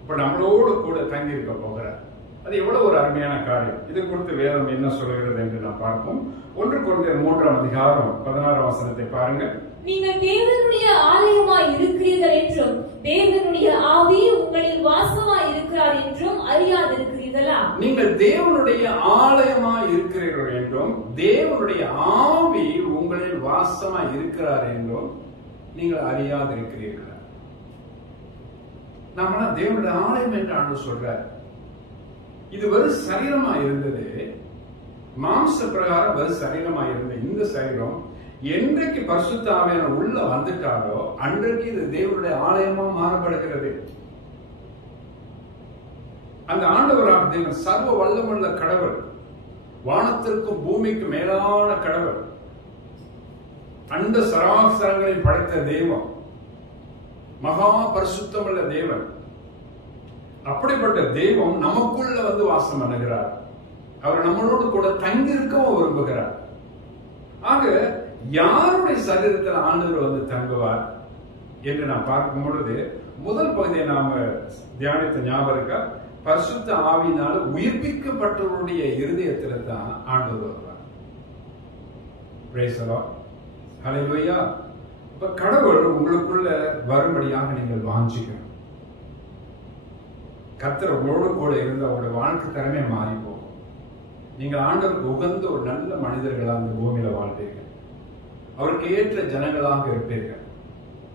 இப்ப நம்மளோடு கூட தங்கி இருக்க போகிறார். அது எவ்வளவு ஒரு அருமையான காரியம். இது குறித்து வேதம் என்ன சொல்கிறது என்று நாம் பார்ப்போம். 1 கொரிந்தியர் 3ஆம் அதிகாரம் 16ஆம் வசனத்தை பாருங்க. நீங்கள் தேவனுடைய ஆலயமாய் இருக்கிறீர்கள் என்றும் தேவனுடைய ஆவி உங்களில் வாசமாய் இருக்கிறார் என்றும் அறியாதிருக்கிறீர்களா? நீங்கள் தேவனுடைய ஆலயமாய் இருக்கிறீர்கள் என்றும் தேவனுடைய ஆவி உங்களில் வாசமாய் இருக்கிறார் என்றும் நீங்கள் அறியாதிருக்கிறீர்களா? நாமெல்லாம் தேவனுடைய ஆலயம் என்று ஆண்டு சொல்றார். இது வெறும் சரீரமா இருந்தது, மாம்ச பிரகாரம் வெறும் சரீரமா இருந்த இந்த சரீரம் என்றைக்கு பரிசுத்த ஆவியானவர் உள்ள வந்துட்டாரோ அன்றைக்கு இது தேவனுடைய ஆலயமா மாறப்படுகிறது. அந்த ஆண்டவராக தேவன் சர்வ வல்லமுள்ள கடவுள், வானத்திற்கும் பூமிக்கு மேலான கடவுள், அண்ட சராசரங்களை படைத்த தெய்வம், மகா பரிசுத்தமுள்ள தேவன். அப்படிப்பட்ட தெய்வம் நமக்குள்ள வந்து வாசம் பண்ணுகிறார். அவர் நம்மளோடு கூட தங்கியிருக்கவும் விரும்புகிறார். ஆக யாருடைய சரீரத்தில் ஆண்டவர் வந்து தங்குவார் என்று நாம் பார்க்கும் பொழுது முதல் பகுதியை நாம தியானித்த ஞாபகம் இருக்கா? பரிசுத்த ஆவியினால உயிர்ப்பிக்கப்பட்டவருடைய இருதயத்துல தான் ஆண்டவர் வருவார். Praise the Lord. ஹல்லேலூயா. இப்ப கடவுள் உங்களுக்குள்ள வரும்படியாக நீங்கள் வாஞ்சிக்கணும். கர்த்தர் உங்களோடு கூட இருந்த அவருடைய வாழ்க்கை தரமே மாறி போகும். நீங்கள் ஆண்டவருக்கு உகந்த ஒரு நல்ல மனிதர்களாக அந்த பூமியில வாழ்வீர்கள். அவருக்கு ஏற்ற ஜனங்களாக இருப்பீர்கள்.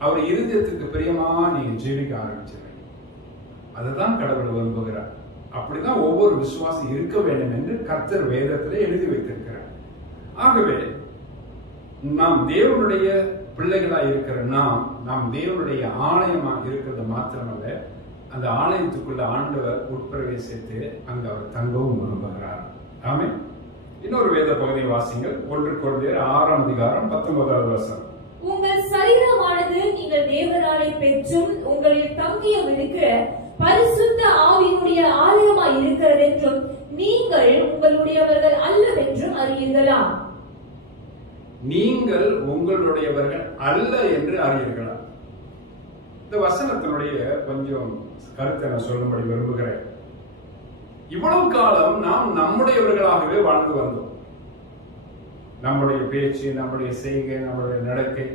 அவர் இருதயத்துக்கு பிரியமா நீங்க ஜீவிக்க ஆரம்பிச்சிருவீங்க. அதுதான் கடவுள் விரும்புகிறார். அப்படிதான் ஒவ்வொரு விசுவாசம் இருக்க வேண்டும் என்று கர்த்தர் வேதத்திலே எழுதி வைத்திருக்கிறார். ஆகவே நாம் தேவனுடைய பிள்ளைகளா இருக்கிற நாம் தேவனுடைய ஆலயமா இருக்கிறது மாத்திரமல்ல, அந்த ஆலயத்துக்குள்ள ஆண்டவர் உட்பிரவேசித்து அங்க அவர் தங்கவும் விரும்புகிறார். ஆமென். இன்னொரு வேத பகுதியை வாசிங்கள். 1 கொரிந்தியர் 6ஆம் அதிகாரம் 19வது வசனம். உங்கள் சரீரமானது நீங்கள் தேவனாலே பெற்றும் உங்களில் தங்கியும் இருக்கிற பரிசுத்த ஆவியினுடைய ஆலயமாய் இருக்கிறது என்றும் நீங்கள் உங்களுடையவர்கள் அல்லவென்றும் அறியீர்களா? நீங்கள் உங்களுடையவர்கள் அல்ல என்று அறியீர்களா? இந்த வசனத்தினுடைய கொஞ்சம் கருத்தை நான் சொல்லும்படி விரும்புகிறேன். இவ்வளவு காலம் நாம் நம்முடையவர்களாகவே வாழ்ந்து வந்தோம். நம்முடைய பேச்சு, நம்முடைய செய்கை, நம்முடைய நடக்கை,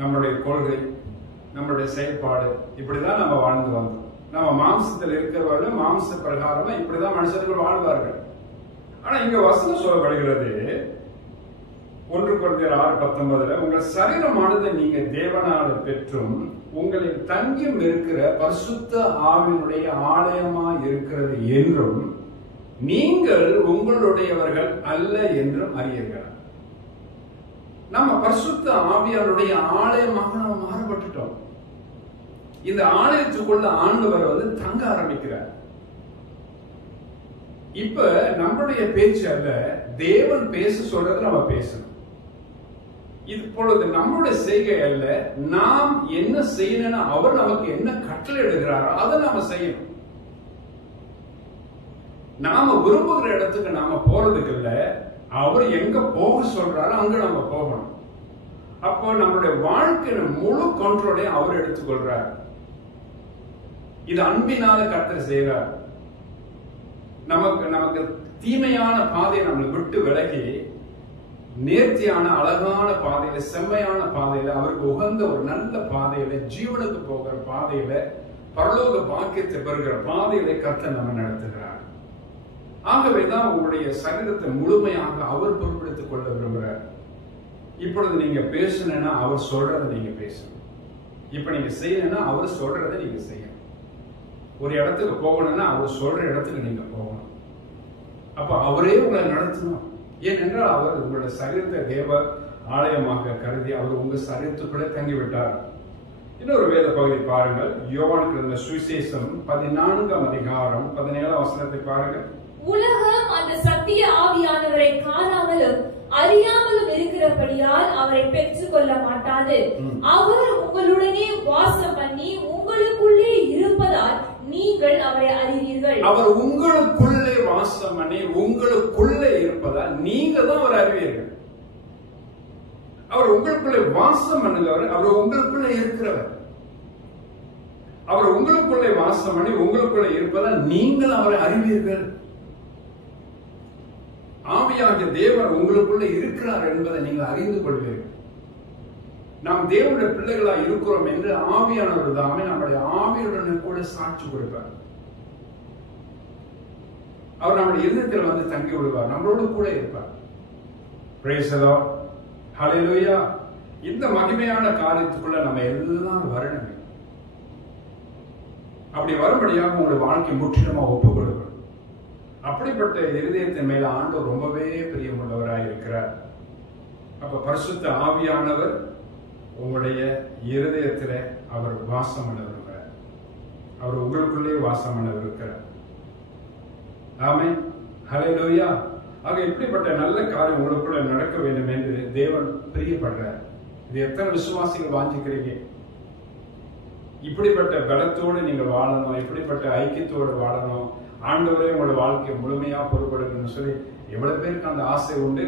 நம்முடைய கொள்கை, நம்முடைய செயல்பாடு, இப்படிதான் நம்ம வாழ்ந்து வந்தோம். நம்ம மாம்சத்தில் இருக்கிறவர்கள் மாம்ச பிரகாரமா இப்படிதான் மனுஷர்கள் வாழ்வார்கள். ஆனா இங்க வசனம் சொல்லப்படுகிறது 1 கொரிந்தியர் 6:19 உங்கள் சரீரமானது நீங்க தேவனால பெற்றும் உங்களில் தங்கியும் இருக்கிற பரிசுத்த ஆவியினுடைய ஆலயமா இருக்கிறது என்றும் நீங்கள் உங்களுடையவர்கள் அல்ல என்றும் அறியீர்கள். நம்ம பரிசுத்த ஆவியாருடைய ஆலயமாக நம்ம மாறப்பட்டுட்டோம். இந்த ஆலயத்துக்குள்ள ஆண்டவர் வந்து தங்க ஆரம்பிக்கிறார். இப்ப நம்மளுடைய பேச்சு அல்ல, தேவன் பேச சொல்றது நம்ம பேசணும். இப்பொழுது நம்மளுடைய செய்கை அல்ல, நாம் என்ன செய்யணும்னு அவர் நமக்கு என்ன கட்டளை எடுக்கிறாரோ அதை நாம செய்யணும். நாம விரும்புகிற இடத்துக்கு நாம போறதுக்கு இல்ல, அவர் எங்க போக சொல்றாரோ அங்க நம்ம போகணும். அப்போ நம்மளுடைய வாழ்க்கையில முழு கண்ட்ரோலையும் அவர் எடுத்துக்கொள்றார். இது அன்பினால கர்த்தர் செய்யறார். நமக்கு தீமையான பாதையை நம்மளை விட்டு விலகி நேர்த்தியான அழகான பாதையில, செம்மையான பாதையில, அவருக்கு உகந்த ஒரு நல்ல பாதையில, ஜீவனுக்கு போகிற பாதையில, பரலோக பாக்கியத்தை பெறுகிற பாதையில கர்த்தர் நம்ம நடத்துகிறார். ஆகவேதான் உங்களுடைய சரீரத்தை முழுமையாக அவர் பொறுப்பெடுத்துக் கொள்ள விரும்புகிறார். இப்பொழுது நீங்க பேசணும்னா அவர் சொல்றதை நீங்க பேசணும். இப்ப நீங்க செய்யணும்னா அவர் சொல்றதை நீங்க செய்யணும். ஒரு இடத்துக்கு போகணும்னா அவர் சொல்ற இடத்துக்கு நீங்க போகணும். அப்ப அவரே உங்களை நடத்தணும். ஏனென்றால் அவர் உங்களுடைய சரீரத்தை தேவ ஆலயமாக கருதி அவர் உங்க சரீரத்துக்குள்ளே தங்கிவிட்டார். இன்னொரு வேத பகுதி பாருங்கள். யோவானுக்கு எழுதின சுவிசேஷம் 14ஆம் அதிகாரம் 17ஆம் வசனத்தை பாருங்கள். உலகம் அந்த சத்திய ஆவியானவரை காணாமலும் அறியாமலும் இருக்கிறபடியால் அவரை பெற்றுக் கொள்ள மாட்டாது. அவர் உங்களுடனே வாசம் பண்ணி உங்களுக்குள்ளே இருப்பதால் நீங்கள் அவரை அறிவீர்கள். அவர் உங்களுக்குள்ளே வாசம் பண்ணி உங்களுக்குள்ளே இருப்பதால் நீங்க தான் அவர் அறிவீர்கள். அவர் உங்களுக்குள்ளே வாசம் பண்ணுகிறவர், அவர் உங்களுக்குள்ளே இருக்கிறவர். அவர் உங்களுக்குள்ளே வாசம் பண்ணி உங்களுக்குள்ளே இருப்பதால் நீங்கள் அவரை அறிவீர்கள். ஆவியாகிய தேவன் உங்களுக்குள்ளே இருக்கிறார் என்பதை நீங்கள் அறிந்து கொள்வீர்கள். நாம் தேவனுடைய பிள்ளைகளா இருக்கிறோம் என்று ஆவியானவர் தாமே நம்முடைய ஆவியுடன் கூட சாட்சி கொடுப்பார். அவர் நம்முடைய இருதயத்தில் வந்து தங்கி விடுவார், நம்மளோடு கூட இருப்பார். Praise the Lord. Hallelujah. இந்த மகிமையான காரியத்துக்குள்ள நம்ம எல்லாம் வரணும். அப்படி வரும்படியாக உங்களுடைய வாழ்க்கை முற்றிலுமா ஒப்புக் கொடுக்கணும். அப்படிப்பட்ட இருதயத்தின் மேல ஆண்டவர் ரொம்பவே பிரியமுள்ளவராய் இருக்கிறார். அப்ப பரிசுத்த ஆவியானவர் உங்களுடைய இருதயத்துல அவர் வாசம் பண்ண விரும்புகிறார். அவர் உங்களுக்குள்ளே வாசம் பண்ண விரும்புகிறார். ஆமென், ஹல்லேலூயா. ஆக இப்படிப்பட்ட நல்ல காரியம் உங்களுக்குள்ள நடக்க வேண்டும் என்று தேவன் பிரியப்படுறார். இது எத்தனை விசுவாசிகள் வாஞ்சிக்கிறீங்க? இப்படிப்பட்ட பலத்தோடு நீங்கள் வாழணும், இப்படிப்பட்ட ஐக்கியத்தோடு வாழணும், ஆண்டவரே உங்களோட வாழ்க்கையை முழுமையா பொறுப்பெடுக்கணும்னு சொல்லி எவ்வளவு பேருக்கு அந்த ஆசை உண்டு?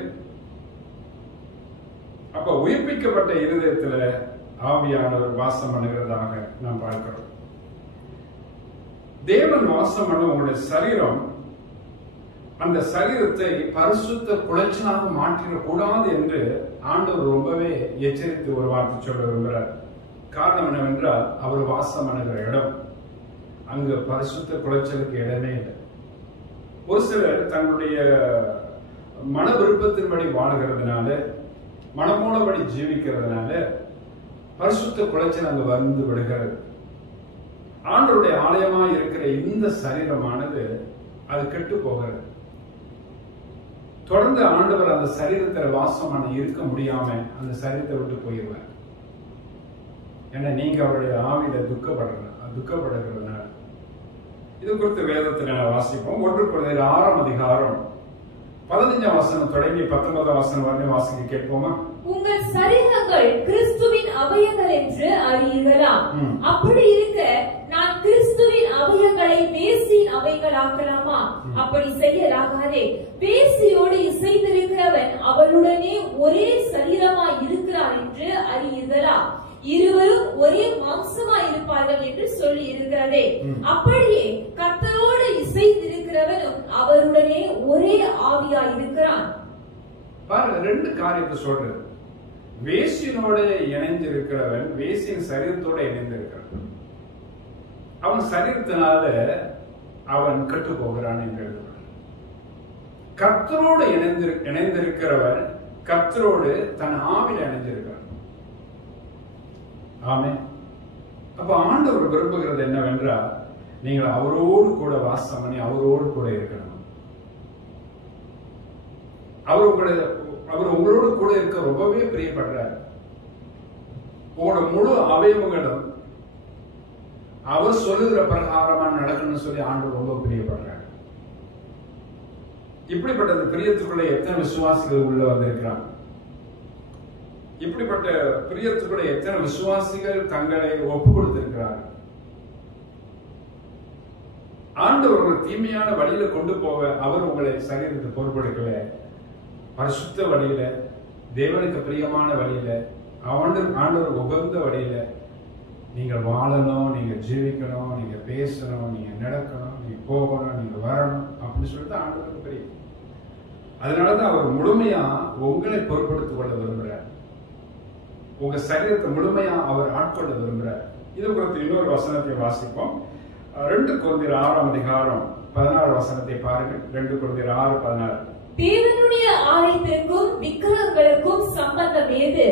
அப்ப உயிர்ப்பிக்கப்பட்ட இருதயத்துல ஆவியானவர் வாசம் பண்ணுகிறதாக நாம் பார்க்கிறோம். தேவன் வாசம் பண்ண உங்களுடைய சரீரம், அந்த சரீரத்தை பரிசுத்த குலைச்சலாக மாற்றிடக் கூடாது என்று ஆண்டவர் ரொம்பவே எச்சரித்து ஒரு வார்த்தை சொல்ல விரும்புகிறார். காரணம் என்னவென்றால், அவர் வாசம் பண்ணுகிற இடம் அங்கு பரிசுத்த குலைச்சலுக்கு இடமே இல்லை. ஒரு சிலர் தங்களுடைய மன விருப்பத்தின்படி வாழ்கிறதுனால, மனமோனபடி ஜீவிக்கிறதுனால பரிசுத்த குலைச்சல் அங்கு வந்து விடுகிறது. ஆண்டவருடைய ஆலயமாய் இருக்கிற இந்த சரீரமானது அது கெட்டு போகிறது. தொடர்ந்து ஆண்டவர் அந்த சரீரத்தில் வாசம் பண்ண இருக்க முடியாம அந்த சரீரத்தை விட்டு போயிடுவார். ஏன்னா நீங்க அவருடைய ஆவியில துக்கப்படுகிறதுனால. இது குறித்து வேதத்துல வாசிப்போம். 1 கொரிந்தியர் 6ஆம் அதிகாரம் 15ஆம் வசனம் தொடங்கி 19ஆம் வசனம் வரை வாசிக்க கேட்போமா? உங்கள் சரீரங்கள் கிறிஸ்துவின் அவயங்கள் என்று அறியீர்களா? அப்படி இருக்க நான் கிறிஸ்துவின் அவயங்களை வேசியின் அவைகளாக்கலாமா? அப்படி செய்யலாகாதே. வேசியோடு இசைந்திருக்கிறவன் அவளுடனே ஒரே சரீரமாய் இருக்கிறார் என்று அறியீர்களா? இருவரும் ஒரே மாம்சமாய் இருப்பார்கள் என்று சொல்லி இருக்கிறதே. அப்படியே கர்த்தரோடு இசைந்திருக்கிறவனும் அவருடனே ஒரே ஆவியாய் இருக்கிறான். பாருங்க, 2 காரியத்தை சொல்றது. வேசியனோட இணைந்திருக்கிறவன் வேசியின் சரீரத்தோட இணைந்திருக்கிறான். அவன் சரீரத்தினால அவன் கெட்டு போகிறான் என்று எழுதுகிறான். கர்த்தரோடு இணைந்திருக்கிறவன் கர்த்தரோடு தன் ஆவியில் இணைந்திருக்கிறான். ஆமென். அப்ப ஆண்டவர் விரும்புகிறது என்னவென்றால், நீங்கள் அவரோடு கூட வாசம் பண்ணி அவரோடு கூட இருக்கணும். அவர் உங்களோடு கூட இருக்க ரொம்பவே பிரியப்படுறார். உங்களோட முழு அவயவங்களும் அவர் சொல்லுகிற பிரகாரமா நடக்கணும்னு சொல்லி ஆண்டவர் ரொம்ப பிரியப்படுறார். இப்படிப்பட்ட பிரியத்துக்குள்ள எத்தனை விசுவாசிகள் உள்ள வந்திருக்கிறாங்க? இப்படிப்பட்ட பிரியத்துக்குள்ள எத்தனை விசுவாசிகள் தங்களை ஒப்பு கொடுத்திருக்கிறார்கள்? ஆண்டவர் தீமையான வழியில கொண்டு போக அவர் உங்களை சரீரத்தை பொறுப்பெடுக்கல. பரிசுத்த வழியில, தேவனுக்கு பிரியமான வழியில, ஆண்டவர் உகந்த வழியில நீங்கள் வாழணும், நீங்க ஜீவிக்கணும், நீங்க பேசணும், நீங்க நடக்கணும், நீங்க போகணும், நீங்க வரணும் அப்படின்னு சொல்லிட்டு ஆண்டவருக்கு பிரியம். அதனாலதான் அவர் முழுமையா உங்களை பொறுப்படுத்திக் கொள்ள விரும்புகிறார். உங்க சரீரத்தை முழுமையா அவர் ஆட்கொள்ள விரும்புகிறார். இது குறித்து இன்னொரு வசனத்தை வாசிப்போம். 2 கொரிந்தியர் 6ஆம் அதிகாரம் 16 வசனத்தை பாருங்கள். 2 கொரிந்தியர் 6:16. தேவனுடைய ஆலயத்திற்கும் விக்கிரகங்களுக்கும் சம்பந்தம் ஏது?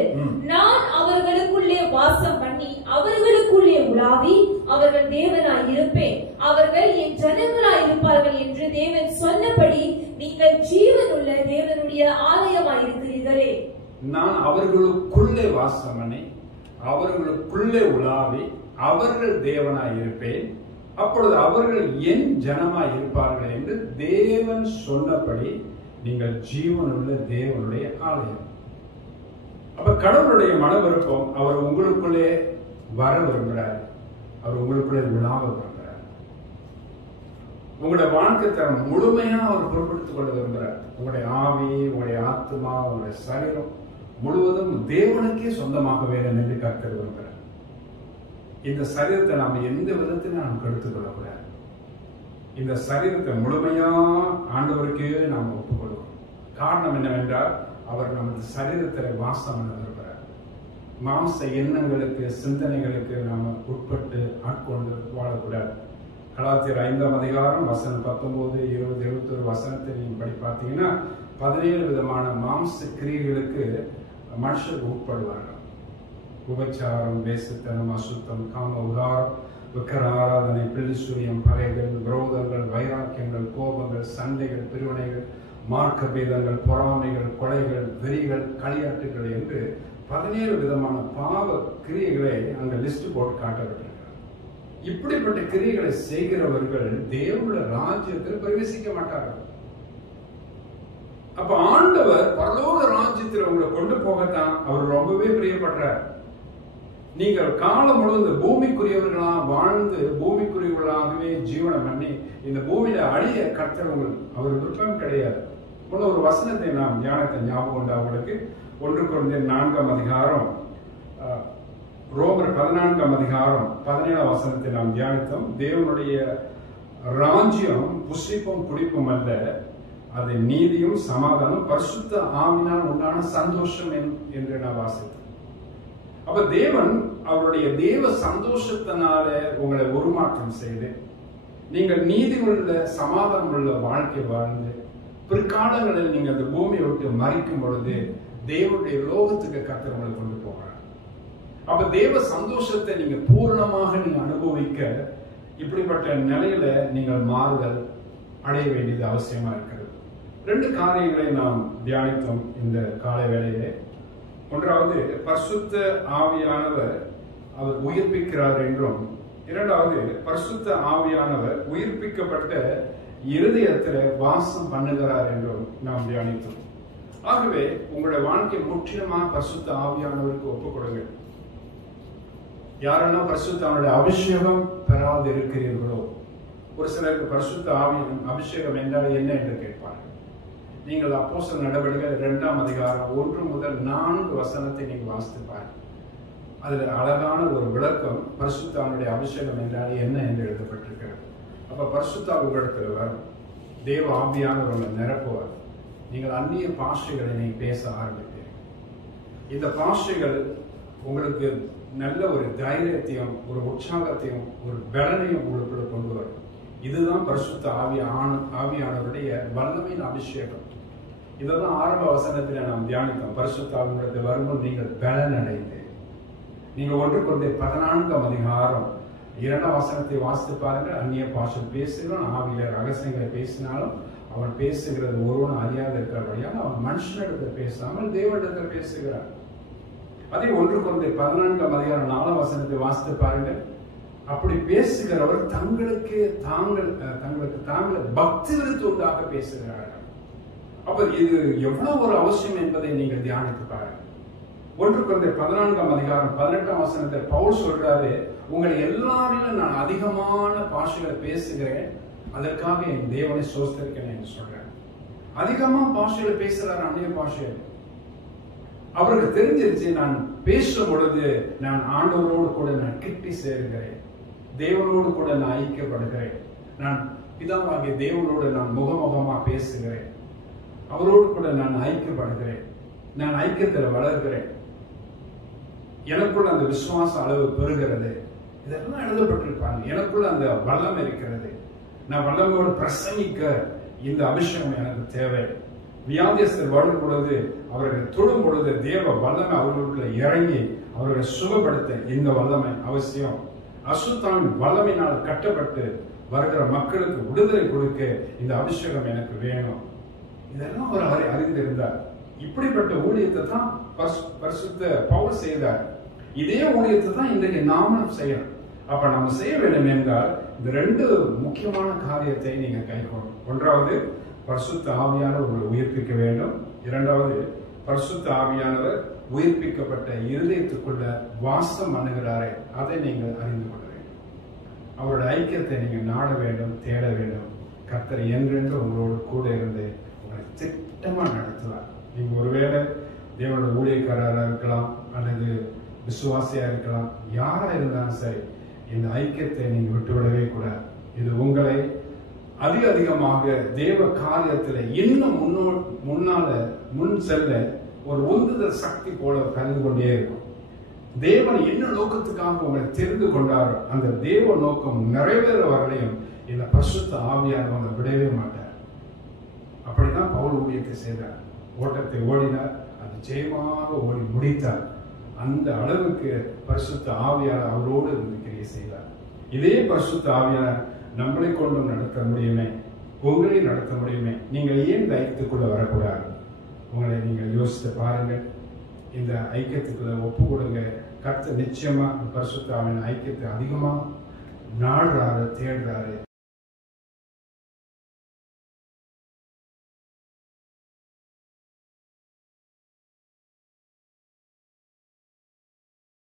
நான் அவர்களுக்குள்ளே வாசம் பண்ணி அவர்களுக்குள்ளே உலாவி அவர்கள் தேவனாய் இருப்பேன், அவர்கள் என் ஜனங்களாய் இருப்பார்கள் என்று தேவன் சொன்னபடி நீங்கள் ஜீவனுள்ள தேவனுடைய ஆலயமாய் இருக்கிறீர்களே. நான் அவர்களுக்குள்ளே வாசம் பண்ணி அவர்களுக்குள்ளே உலாவி அவர்கள் தேவனாய் இருப்பேன், அப்பொழுது அவர்கள் என் ஜனமாய் இருப்பார்கள் என்று தேவன் சொன்னபடி நீங்கள் ஜீவனுள்ள தேவனுடைய ஆலயம். அப்ப கடவுளுடைய மன விருப்பம், அவர் உங்களுக்குள்ளே வர விரும்புகிறார், அவர் உங்களுக்குள்ளே உலாவ விரும்புகிறார். உங்களுடைய வாழ்க்கை தரம் முழுமையா அவர் பொறுப்படுத்திக் கொள்ள விரும்புகிறார். உங்களுடைய ஆவி, உங்களுடைய ஆத்மா, உங்களுடைய சரீரம் முழுவதும் தேவனுக்கே சொந்தமாக வேண்டும் என்று கர்த்தர் விரும்புகிறார். இந்த சரீரத்தை நாம் எந்த விதத்திலும் நாம் கெடுத்துக் கொள்ளக்கூடாது. இந்த சரீரத்தை முழுமையா ஆண்டவருக்கே நாம் ஒப்புக்கொள்வோம். காரணம் என்னவென்றால், அவர் நமது சரீரத்தில் வாசம் பண்ண விரும்புகிறார். மாம்ச எண்ணங்களுக்கு, சிந்தனைகளுக்கு நாம் உட்பட்டு ஆட்கொண்டு வாழக்கூடாது. கலாத்தியர் 5ஆம் அதிகாரம் வசனம் 19, 20, 21 வசனத்தை நீங்க படி பார்த்தீங்கன்னா 17 விதமான மாம்ச கிரியைகளுக்கு மனுஷர் உட்படுவார்கள். உபச்சாரம், வேசித்தனம், அசுத்தம், காம உதாரம் விக்கிர ஆராதனை, பில்லிசூரியம், பகைகள், விரோதங்கள், வைராக்கியங்கள், கோபங்கள், சண்டைகள், பிரிவினைகள், மார்க்க பேதங்கள், பொறாமைகள், கொலைகள், வெறிகள், களியாட்டுகள் என்று 17 விதமான பாவ கிரியைகளை அங்க லிஸ்ட் போட்டு காட்டப்பட்டிருக்கிறார். இப்படிப்பட்ட கிரியைகளை செய்கிறவர்கள் தேவனுடைய ராஜ்யத்தில் பிரவேசிக்க மாட்டார்கள். அப்ப ஆண்டவர் பரலோக ராஜ்யத்தில் உங்களை கொண்டு போகத்தான் அவர் ரொம்பவே பிரியப்படுறார். நீங்கள் காலம் முழுவதும் பூமிக்குரியவர்களா வாழ்ந்து பூமிக்குரியவர்களாகவே ஜீவனம் பண்ணி இந்த பூமியில அழிய கர்த்தர் அவர் விருப்பம் கிடையாது. ஒரு வசனத்தை நாம் தியானத்தை ஞாபகம் உண்டு அவங்களுக்கு. 1 கொரிந்தியர் 4ஆம் அதிகாரம், ரோமர் 14ஆம் அதிகாரம் 17ஆம் வசனத்தை நாம் தியானித்தோம். தேவனுடைய ராஜ்யம் புசிப்பும் குடிப்பும் அல்ல, அது நீதியும் சமாதானம் பரிசுத்த ஆவியினால் உண்டான சந்தோஷம் என்று நான் வாசித்தேன். அப்ப தேவன் அவருடைய தேவ சந்தோஷத்தினால உங்களை உருமாற்றம் செய்து நீங்கள் நீதி உள்ள சமாதானம் உள்ள வாழ்க்கை வாழ்ந்து பிற்காலங்களில் நீங்க அந்த பூமியை விட்டு மறிக்கும் பொழுது தேவனுடைய லோகத்துக்கு கர்த்தர் உங்களை கொண்டு போகிறார். அப்ப தேவ சந்தோஷத்தை நீங்க பூரணமாக நீங்க அனுபவிக்க இப்படிப்பட்ட நிலையில நீங்கள் மாறுதல் அடைய வேண்டியது அவசியமா இருக்கிறது. 2 காரியங்களை நாம் தியானித்தோம் இந்த காலை வேளையிலே. ஒன்றாவது, பரிசுத்த ஆவியானவர் அவர் உயிர்ப்பிக்கிறார் என்றும், இரண்டாவது, பரிசுத்த ஆவியானவர் உயிர்ப்பிக்கப்பட்ட இருதயத்தில் வாசம் பண்ணுகிறார் என்றும் நாம் தியானித்தோம். ஆகவே உங்களுடைய வாழ்க்கை முற்றிலுமாக பரிசுத்த ஆவியானவருக்கு ஒப்புக் கொடுங்கள். யாரெல்லாம் பரிசுத்த அவனுடைய அபிஷேகம் பெறாது இருக்கிறீர்களோ, ஒரு சிலருக்கு பரிசுத்த ஆவியின் அபிஷேகம் என்றால் என்ன என்று கேட்பார்கள். நீங்கள் அப்போஸ்தலர் நடவடிக்கைகள் 2ஆம் அதிகாரம் 1 முதல் 4 வசனத்தை நீங்கள் வாசித்து பாருங்கள். அதுல அழகான ஒரு விளக்கம் பரிசுத்தாவினுடைய அபிஷேகம் என்றால் என்ன என்று எழுதப்பட்டிருக்கிறது. அப்ப பரிசுத்த உங்களிடத்தில் வரும், தேவ ஆவியானவர்களை நிரப்புவார். நீங்கள் அந்நிய பாஷைகளை நீங்க பேச ஆரம்பிப்பீர்கள். இந்த பாஷைகள் உங்களுக்கு நல்ல ஒரு தைரியத்தையும் ஒரு உற்சாகத்தையும் ஒரு பலனையும் உங்களுக்குள்ள கொண்டு வரும். இதுதான் பரிசுத்த ஆவியானவருடைய வல்லமையின் அபிஷேகம். இதெல்லாம் ஆரம்ப வசனத்தில் நாம் தியானித்தோம். பரிசுத்த ஆவியானவருடைய வரும்போது நீங்கள் பலன் அடைந்து, நீங்க 1 கொரிந்தியர் 14ஆம் அதிகாரம் 2ஆம் வசனத்தை வாசித்து பாருங்க. அந்நிய பாஷை பேசுகிறோம், ஆவியில ரகசியங்களை பேசினாலும் அவன் பேசுகிறது ஒருவனும் அறியாத இருக்கிறபடியால் அவன் மனுஷனிடத்தில் பேசாமல் தேவனிடத்தில் பேசுகிறான். அதே 1 கொரிந்தியர் 14ஆம் அதிகாரம் 4ஆம் வசனத்தை வாசித்து பாருங்க. அப்படி பேசுகிறவர் தங்களுக்கு தாங்களே பக்தி விருத்து உண்டாக பேசுகிறார்கள். அப்ப இது எவ்வளவு ஒரு அவசியம் என்பதை நீங்கள் தியானித்து பாருங்க. 1 கொரிந்தியர் 14ஆம் அதிகாரம் 18ஆம் வசனத்தில் பவுல் சொல்றாரு, உங்களை எல்லாரிலும் நான் அதிகமான பாஷைகளை பேசுகிறேன், அதற்காக என் தேவனை சோஸ்தரிக்கிறேன் என்று சொல்றேன். அதிகமா பாஷைகளை பேசுறாரு, அந்நிய பாஷைகள். அவருக்கு தெரிஞ்சிருச்சு, நான் பேசும் பொழுது நான் ஆண்டவரோடு கூட நான் கிட்டி சேருகிறேன், தேவனோடு கூட நான் ஐக்கியப்படுகிறேன், நான் பிதாவாகிய தேவனோடு நான் முகமுகமா பேசுகிறேன், அவரோடு கூட நான் ஐக்கியப்படுகிறேன், நான் ஐக்கியத்தில் வளர்கிறேன், எனக்குள்ள அந்த விசுவாச அளவு பெறுகிறது. இதெல்லாம் எழுதப்பட்டிருப்பாங்க. எனக்குள்ள அந்த வல்லம் இருக்கிறது, நான் வல்லமையோடு பிரசங்கிக்க இந்த அபிஷேகம் எனக்கு தேவை. வியாதியஸ்தர் வரும் பொழுது அவர்கள் தொடும் பொழுது தேவ வல்லமை அவர்களுக்குள்ள இறங்கி அவர்களை சுகப்படுத்த இந்த வல்லமை அவசியம். அசுத்தாவின் வல்லமையினால் கட்டப்பட்டு வருகிற மக்களுக்கு விடுதலை கொடுக்க இந்த அபிஷேகம் எனக்கு வேணும். இதெல்லாம் அவர் அறிந்திருந்தார். இப்படிப்பட்ட ஊழியத்தை தான் பரிசுத்த பவுல் செய்தார். இதே ஊழியத்தை தான் இன்றைக்கு நாமளும் செய்யணும். அப்ப நம்ம செய்ய வேண்டும் என்றால் இந்த 2 முக்கியமான காரியத்தை நீங்க கைக்கொள்ளணும். ஒன்றாவது, பரிசுத்த ஆவியானவர் உங்களை உயிர்ப்பிக்க வேண்டும். இரண்டாவது, பரிசுத்த ஆவியானவர் உயிர்ப்பிக்கப்பட்ட இருதயத்துக்குள்ள வாசம் பண்ணுகிறாரே, அதை நீங்கள் அறிந்து கொள்ள வேண்டும். அவருடைய ஐக்கியத்தை நீங்க நாட வேண்டும், தேட வேண்டும். கர்த்தர் என்றென்று உங்களோடு கூட இருந்து உங்களை திட்டமா நடத்துவார். நீங்க ஒருவேளை தேவனுடைய ஊழியக்காரராக இருக்கலாம் அல்லது விசுவாசியா இருக்கலாம், யாரா இருந்தாலும் சரி, இந்த ஐக்கியத்தை நீங்க விட்டுவிடவே கூடாது. இது உங்களை அதிகமாக தேவ காரியத்தில் இன்னும் முன் செல்ல ஒரு உந்துதல் சக்தி போல கலந்து கொண்டே இருக்கும். தேவன் என்ன நோக்கத்துக்காக உங்களை தெரிந்து கொண்டாரோ அந்த தேவ நோக்கம் நிறைவேற வரையும் இந்த பரிசுத்த ஆவியானவரை விடவே மாட்டார். அப்படிதான் பவுல் ஊழியத்தை செய்தார். ஓட்டத்தை ஓடினார், அது ஜெயமாக ஓடி முடித்தார். அந்த அளவுக்கு பரிசுத்த ஆவியானவர் அவரோடு இருந்து கிரியை செய்தார். இதே பரிசுத்த ஆவியானவர் நம்மளை கொண்டும் நடத்த முடியுமே, உங்களை நடத்த முடியுமே. நீங்கள் ஏன் இந்த ஐக்கியத்துக்குள்ள வரக்கூடாது? உங்களை நீங்கள் யோசித்து பாருங்க. இந்த ஐக்கியத்துக்குள்ள ஒப்பு கொடுங்க. கர்த்தர் நிச்சயமா பரிசுத்த ஆவியின் ஐக்கியத்தை அதிகமா நாடுறாரு, தேடுறாரு.